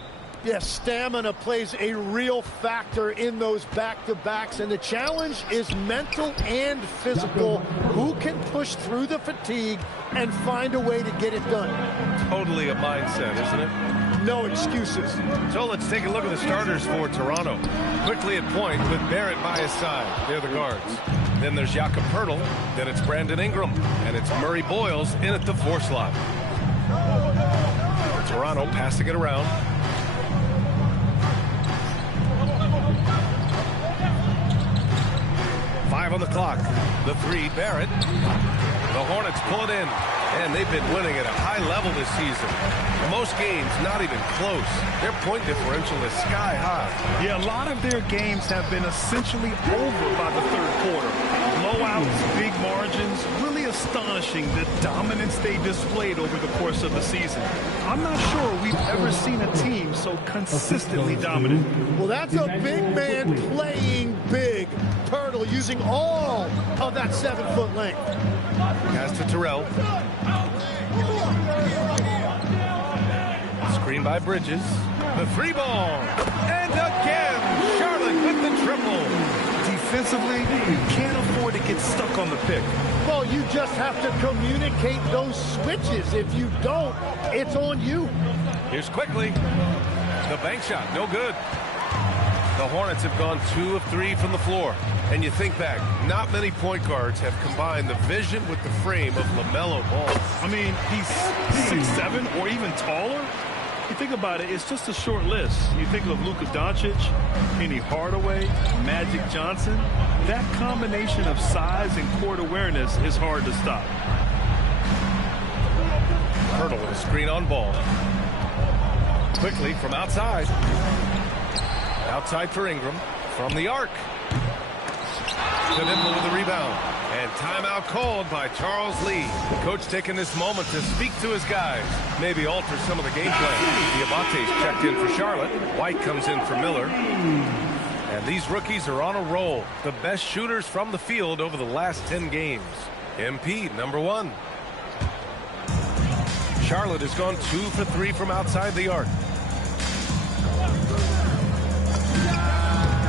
Yes, stamina plays a real factor in those back-to-backs, and the challenge is mental and physical. Who can push through the fatigue and find a way to get it done? Totally a mindset, isn't it? No excuses. So let's take a look at the starters for Toronto. Quickly at point with Barrett by his side. They're the guards. Then there's Jakob Poeltl. Then it's Brandon Ingram. And it's Murray Boyles in at the 4 slot. Toronto passing it around. Five on the clock. The 3, Barrett. The Hornets pull it in, and they've been winning at a high level this season. Most games not even close. Their point differential is sky high. Yeah, a lot of their games have been essentially over by the third quarter. Blowouts, big margins, really astonishing the dominance they displayed over the course of the season. I'm not sure we've ever seen a team so consistently dominant. Well, that's a big man playing big. Poeltl using all of that 7-foot length. Pass to Terrell. Screen by Bridges. The 3 ball. And again, Charlotte with the triple. Defensively, you can't afford to get stuck on the pick. Well, you just have to communicate those switches. If you don't, it's on you. Here's Quickly. The bank shot, no good. The Hornets have gone 2 of 3 from the floor. And you think back, not many point guards have combined the vision with the frame of LaMelo Ball. I mean, he's 6'7" or even taller. You think about it, it's just a short list. You think of Luka Doncic, Penny Hardaway, Magic Johnson. That combination of size and court awareness is hard to stop. Poeltl with a screen on Ball. Quickly from outside. Outside for Ingram. From the arc. Knipple with the rebound. And timeout called by Charles Lee. The coach taking this moment to speak to his guys. Maybe alter some of the game plan. Diabate's checked in for Charlotte. White comes in for Miller. And these rookies are on a roll. The best shooters from the field over the last 10 games. MP, number 1. Charlotte has gone 2 for 3 from outside the arc.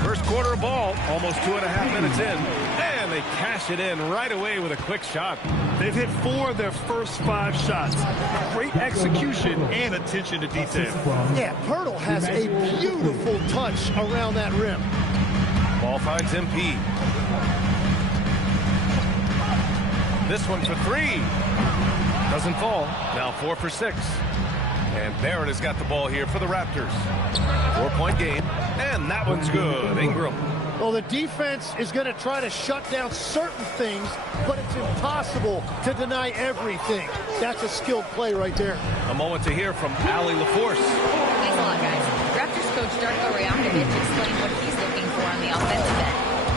First quarter of ball, almost 2.5 minutes in, and they cash it in right away with a quick shot. They've hit 4 of their first 5 shots. Great execution and attention to detail. Yeah, Poeltl has a beautiful touch around that rim. Ball finds MP. This one for 3. Doesn't fall. Now 4 for 6. And Barrett has got the ball here for the Raptors. 4-point game. And that one's good. Ingram. Well, the defense is going to try to shut down certain things, but it's impossible to deny everything. That's a skilled play right there. A moment to hear from Allie LaForce. Thanks a lot, guys. Raptors coach Darko Rajakovic explained what he's looking for on the offensive end.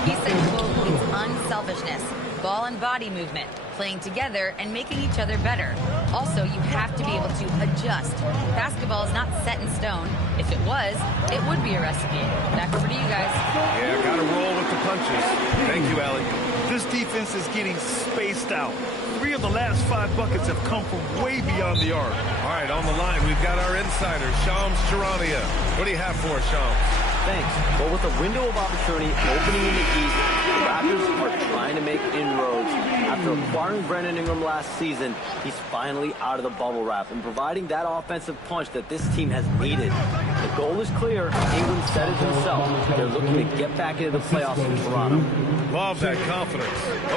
He said, quote, it's unselfishness, ball and body movement, playing together and making each other better. Also, you have to be able to adjust. Basketball is not set in stone. If it was, it would be a recipe. Back over to you guys. Yeah, got to roll with the punches. Thank you, Allie. This defense is getting spaced out. 3 of the last 5 buckets have come from way beyond the arc. All right, on the line, we've got our insider, Shams Charania. What do you have for us, Shams? Thanks. Well, with a window of opportunity opening in the East, the Raptors are trying to make inroads. After acquiring Brandon Ingram last season, he's finally out of the bubble wrap and providing that offensive punch that this team has needed. The goal is clear. Ingram said it himself. They're looking to get back into the playoffs in Toronto. Love that confidence.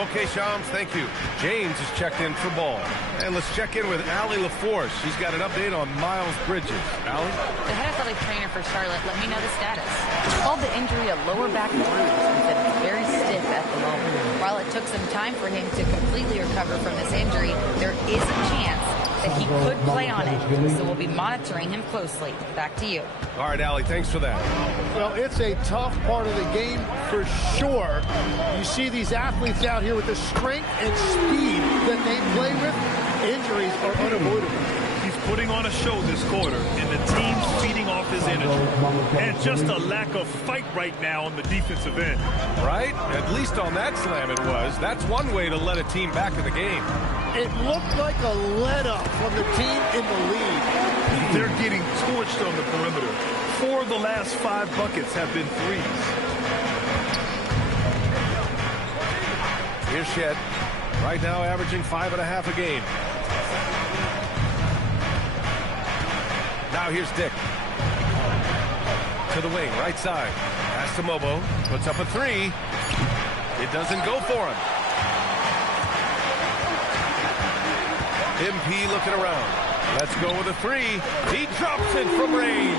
Okay, Shams, thank you. James is checked in for ball. And let's check in with Allie LaForce. She's got an update on Miles Bridges. Allie? The head athletic trainer for Charlotte let me know the status. He called the injury a lower back bruise and said it's very stiff at the moment. While it took some time for him to completely recover from this injury, there is a chance that he could play on it. So we'll be monitoring him closely. Back to you. All right, Allie, thanks for that. Well, it's a tough part of the game for sure. You see these athletes out here with the strength and speed that they play with. Injuries are unavoidable. He's putting on a show this quarter, and the team's feeding off his energy. And just a lack of fight right now on the defensive end. Right? At least on that slam it was. That's one way to let a team back in the game. It looked like a let-up from the team in the lead. They're getting torched on the perimeter. 4 of the last 5 buckets have been threes. Here's Shed. Right now averaging 5.5 a game. Now here's Dick. To the wing, right side. Pass to Mobo. Puts up a 3. It doesn't go for him. MP looking around. Let's go with a 3. He drops it from range.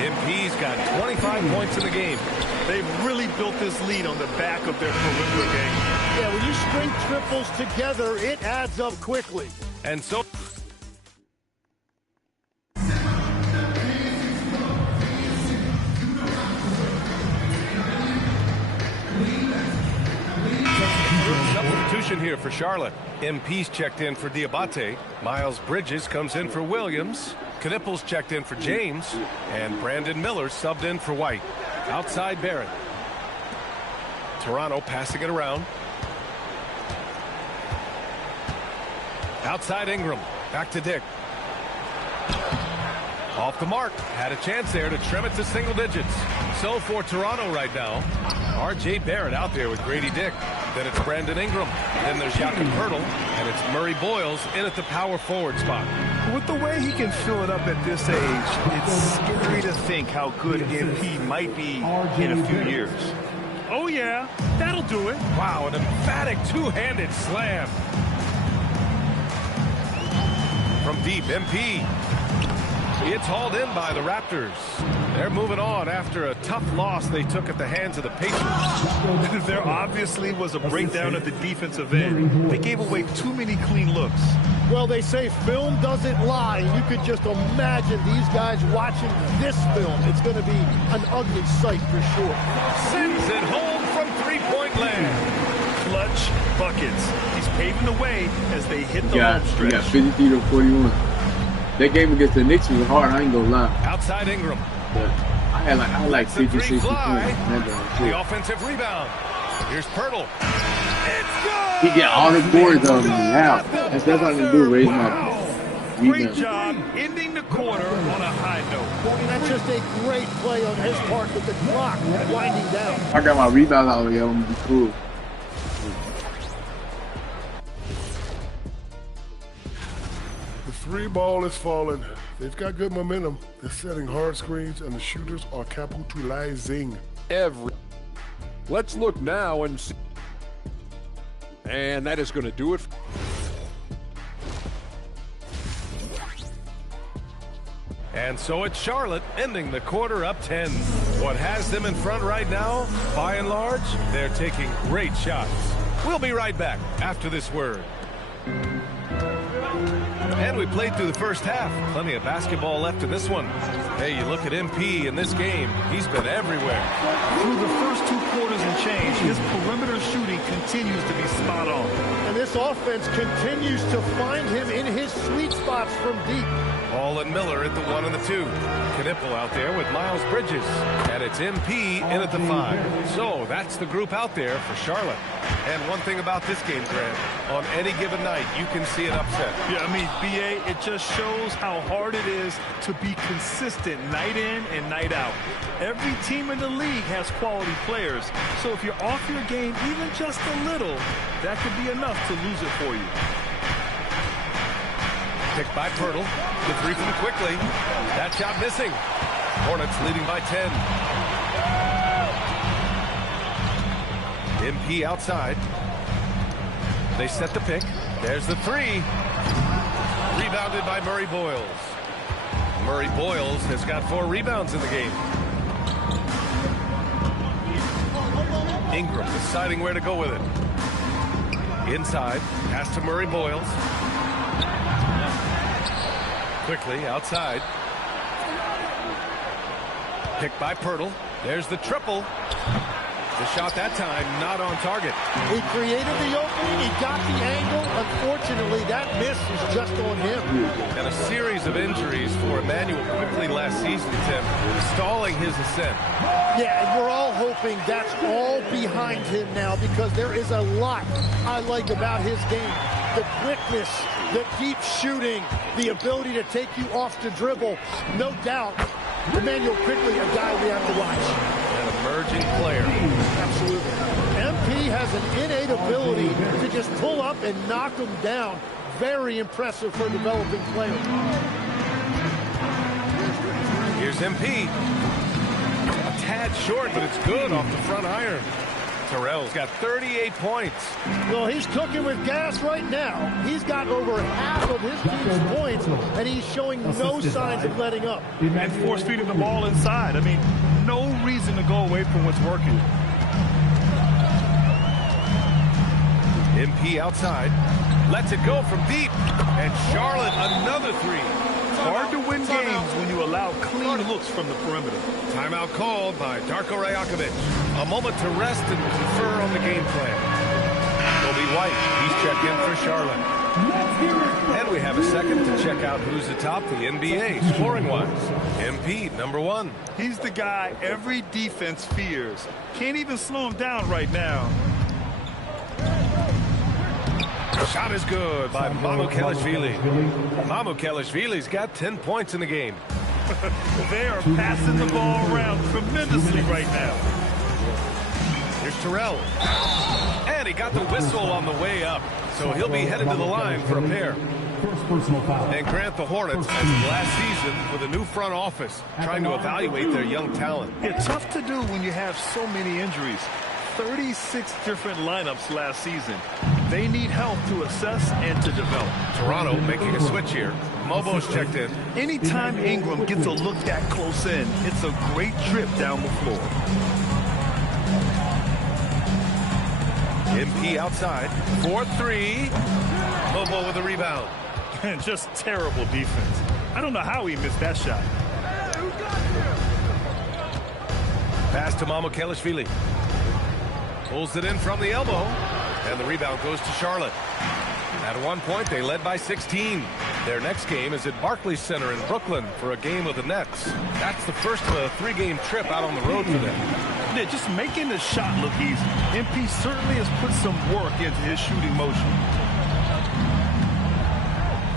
MP's got 25 points in the game. They've really built this lead on the back of their perimeter game. Yeah, when you string triples together, it adds up quickly. And so... Substitution here for Charlotte. MP's checked in for Diabate. Miles Bridges comes in for Williams. Knipples checked in for James. And Brandon Miller subbed in for White. Outside Barrett. Toronto passing it around. Outside Ingram. Back to Dick. Off the mark. Had a chance there to trim it to single digits. So for Toronto right now, R.J. Barrett out there with Grady Dick. Then it's Brandon Ingram. Then there's Jakob Poeltl. And it's Murray Boyles in at the power forward spot. With the way he can fill it up at this age, it's scary to think how good MP might be in a few years. Oh, yeah. That'll do it. Wow, an emphatic two-handed slam. From deep, MP. It's hauled in by the Raptors. They're moving on after a tough loss they took at the hands of the Pacers. There obviously was a breakdown at the defensive end. They gave away too many clean looks. Well, they say film doesn't lie. You could just imagine these guys watching this film. It's going to be an ugly sight for sure. Sends it home from three-point land. Clutch buckets. He's paving the way as they hit the home stretch. You got 53 to 41. That game against the Knicks was hard, I ain't gonna lie. Outside Ingram. But I had like 56 points. The offensive rebound. Here's Poeltl. It's good! He got all the boards on me. How? That's what I'm gonna do, raise my Great job ending the quarter on a high note. That's just a great play on his part with the clock winding down. I got my rebound out of here, I'm gonna be cool. Three ball is falling. They've got good momentum. They're setting hard screens, and the shooters are capitalizing. Let's look now and see. And that is going to do it. And so it's Charlotte ending the quarter up 10. What has them in front right now, by and large, they're taking great shots. We'll be right back after this word. And we played through the first half. Plenty of basketball left in this one. Hey, you look at MP in this game, he's been everywhere. Through the first 2 quarters and change, his perimeter shooting continues to be spot on. And this offense continues to find him in his sweet spots from deep. Ball and Miller at the 1 and the 2. Knipple out there with Miles Bridges. And it's MP in at the 5. So that's the group out there for Charlotte. And one thing about this game, Grant, on any given night, you can see an upset. Yeah, I mean, BA, it just shows how hard it is to be consistent night in and night out. Every team in the league has quality players. So if you're off your game even just a little, that could be enough to lose it for you. Picked by Pirtle. The 3 from quickly. That shot missing. Hornets leading by 10. MP outside. They set the pick. There's the 3. Rebounded by Murray Boyles. Murray Boyles has got 4 rebounds in the game. Ingram deciding where to go with it. Inside. Pass to Murray Boyles. Quickly outside. Picked by Pirtle. There's the triple. The shot that time not on target. He created the opening. He got the angle. Unfortunately, that miss was just on him. And a series of injuries for Emmanuel Quickly last season, Tim, stalling his ascent. Yeah, and we're all hoping that's all behind him now because there is a lot I like about his game. The quickness, the deep shooting, the ability to take you off the dribble. No doubt, Emmanuel Quickly, a guy we have to watch. An emerging player. Absolutely. MP has an innate ability to just pull up and knock him down. Very impressive for a developing player. Here's MP. A tad short, but it's good off the front iron. Terrell's got 38 points. Well, he's cooking with gas right now. He's got over half of his team's points, and he's showing no signs of letting up. And force-feeding the ball inside. I mean, no reason to go away from what's working. MP outside. Lets it go from deep. And Charlotte, another 3. Hard to win games when you allow clean looks from the perimeter. Timeout called by Darko Rajakovic. A moment to rest and confer on the game plan. Kobe White, he's checked in for Charlotte. And we have a second to check out who's atop the NBA scoring-wise. MP, number 1. He's the guy every defense fears. Can't even slow him down right now. Shot is good by Mamukelashvili. Mamukelashvili's got 10 points in the game. They are passing the ball around tremendously right now. Here's Terrell. And he got the whistle on the way up. So he'll be headed to the line for a pair. And Grant, the Hornets, as of last season, with a new front office, trying to evaluate their young talent. It's tough to do when you have so many injuries. 36 different lineups last season. They need help to assess and to develop. Toronto making a switch here. Mobo's checked in. Anytime Ingram gets a look that close in, it's a great trip down the floor. MP outside. 4-3. Mobo with a rebound. And just terrible defense. I don't know how he missed that shot. Pass to Mamukelashvili. Pulls it in from the elbow. And the rebound goes to Charlotte. At one point, they led by 16. Their next game is at Barclays Center in Brooklyn for a game with the Nets. That's the first of a 3-game trip out on the road for them. Yeah, just making the shot look easy. MP certainly has put some work into his shooting motion.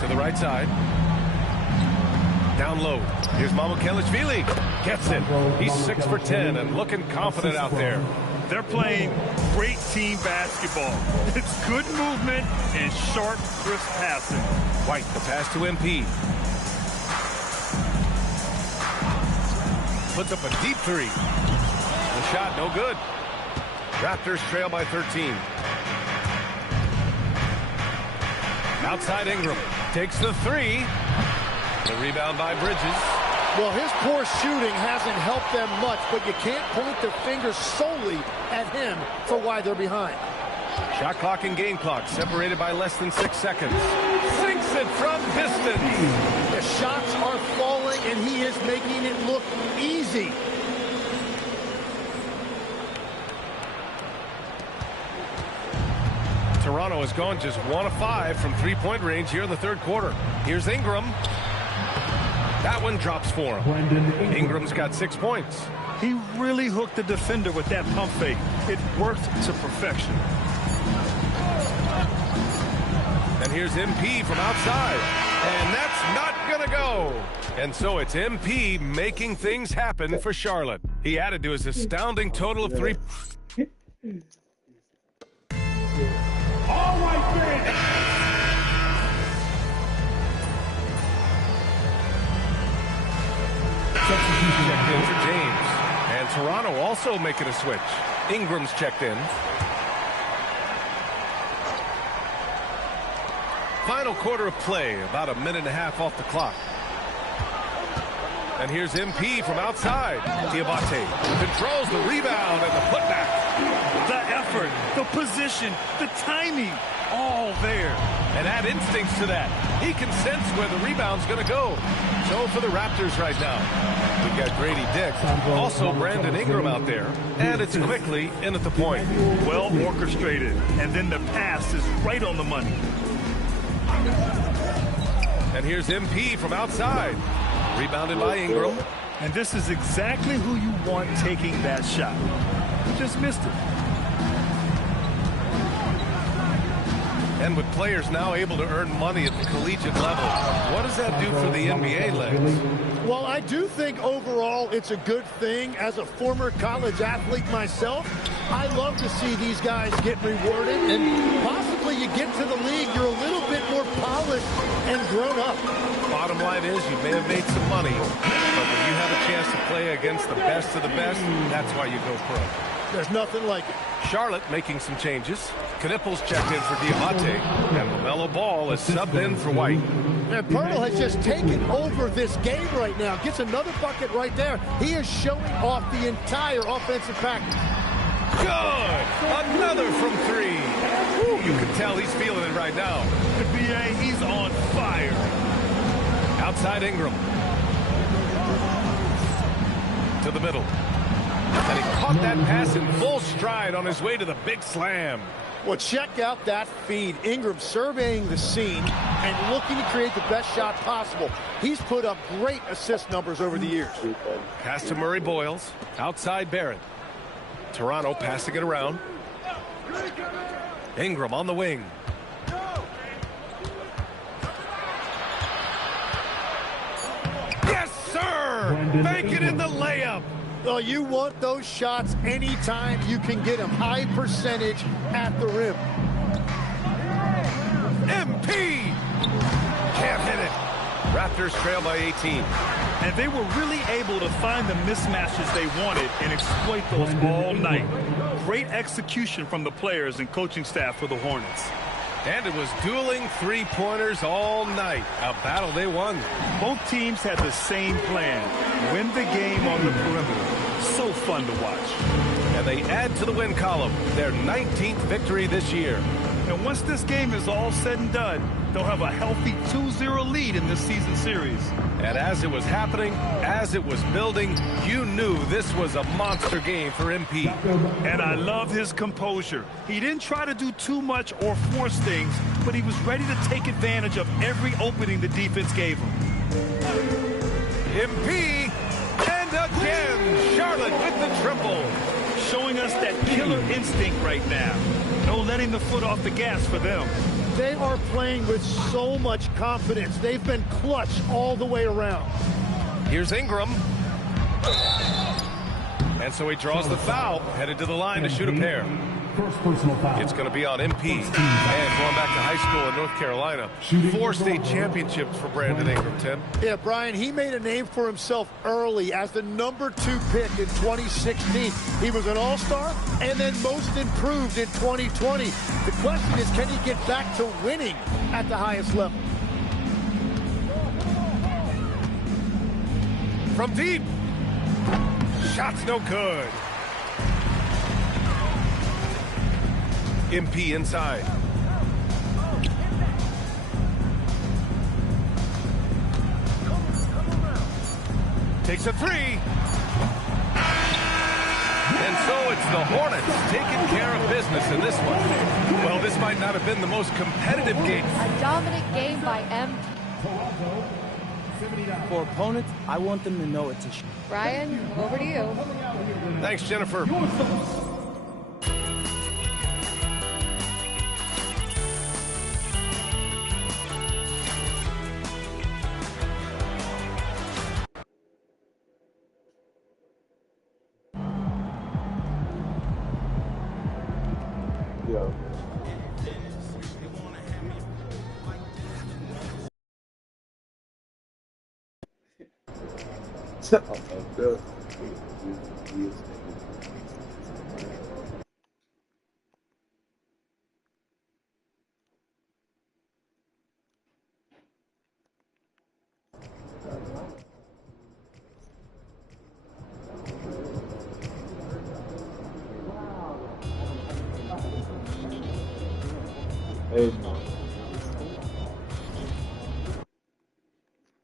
To the right side. Down low. Here's Mamukelashvili. Gets it. He's 6 for 10 and looking confident out there. They're playing great team basketball. It's good movement and sharp, crisp passing. White, the pass to MP. Puts up a deep 3. The shot, no good. Raptors trail by 13. Outside Ingram. Takes the 3. The rebound by Bridges. Well, his poor shooting hasn't helped them much, but you can't point the finger solely at him for why they're behind. Shot clock and game clock separated by less than 6 seconds. Sinks it from distance. The shots are falling, and he is making it look easy. Toronto has gone just 1 of 5 from three-point range here in the third quarter. Here's Ingram. That one drops for him. Ingram's got 6 points. He really hooked the defender with that pump fake. It worked to perfection. And here's MP from outside. And that's not going to go. And so it's MP making things happen for Charlotte. He added to his astounding total of 3. All right, fans. Substitution checked in for James. And Toronto also making a switch. Ingram's checked in. Final quarter of play, about a minute and a half off the clock. And here's MP from outside. Diabate controls the rebound and the putback. The effort, the position, the timing, all there. And add instincts to that. He can sense where the rebound's going to go. So for the Raptors right now, we've got Grady Dick, also Brandon Ingram out there, and it's quickly in at the point. Well orchestrated, and then the pass is right on the money. And here's MP from outside. Rebounded by Ingram. And this is exactly who you want taking that shot. Just missed it. And with players now able to earn money at the collegiate level, what does that do for the NBA legs? Well, I do think overall it's a good thing. As a former college athlete myself, I love to see these guys get rewarded, and possibly you get to the league, you're a little bit more polished and grown up. Bottom line is you may have made some money, but when you have a chance to play against the best of the best, that's why you go pro. There's nothing like it. Charlotte making some changes. Knipples checked in for Diabate, and LaMelo Ball is subbed in for White. And Pirtle has just taken over this game right now. Gets another bucket right there. He is showing off the entire offensive package. Good! Another from 3. Woo, you can tell he's feeling it right now. The BA, he's on fire. Outside Ingram. To the middle. And he caught that pass in full stride on his way to the big slam. Well, check out that feed. Ingram surveying the scene and looking to create the best shot possible. He's put up great assist numbers over the years. Pass to Murray Boyles. Outside Barrett. Toronto passing it around. Ingram on the wing. Yes, sir! Make it in the layup. Well, you want those shots anytime you can get them. High percentage at the rim. MP! Can't hit it. Raptors trail by 18. And they were really able to find the mismatches they wanted and exploit those all night. Great execution from the players and coaching staff for the Hornets. And it was dueling three-pointers all night. A battle they won. Both teams had the same plan. Win the game on the perimeter. So fun to watch. And they add to the win column. Their 19th victory this year. And once this game is all said and done, they'll have a healthy 2-0 lead in this season series. And as it was happening, as it was building, you knew this was a monster game for MP. And I love his composure. He didn't try to do too much or force things, but he was ready to take advantage of every opening the defense gave him. MP, and again, Charlotte with the triple. Showing us that killer instinct right now. No letting the foot off the gas for them. They are playing with so much confidence. They've been clutch all the way around. Here's Ingram. And so he draws the foul, headed to the line to shoot a pair. First personal foul. It's going to be on MP. And going back to high school in North Carolina, 4 state championships for Brandon Ingram, Tim. Yeah, Brian, he made a name for himself early as the #2 pick in 2016. He was an all-star and then most improved in 2020. The question is, can he get back to winning at the highest level? From deep. Shot's no good. MP inside. Takes a three. And so it's the Hornets taking care of business in this one. Well, this might not have been the most competitive game. A dominant game by M. For opponents, I want them to know it's a shot. Ryan, over to you. Thanks, Jennifer. Yo. Hey,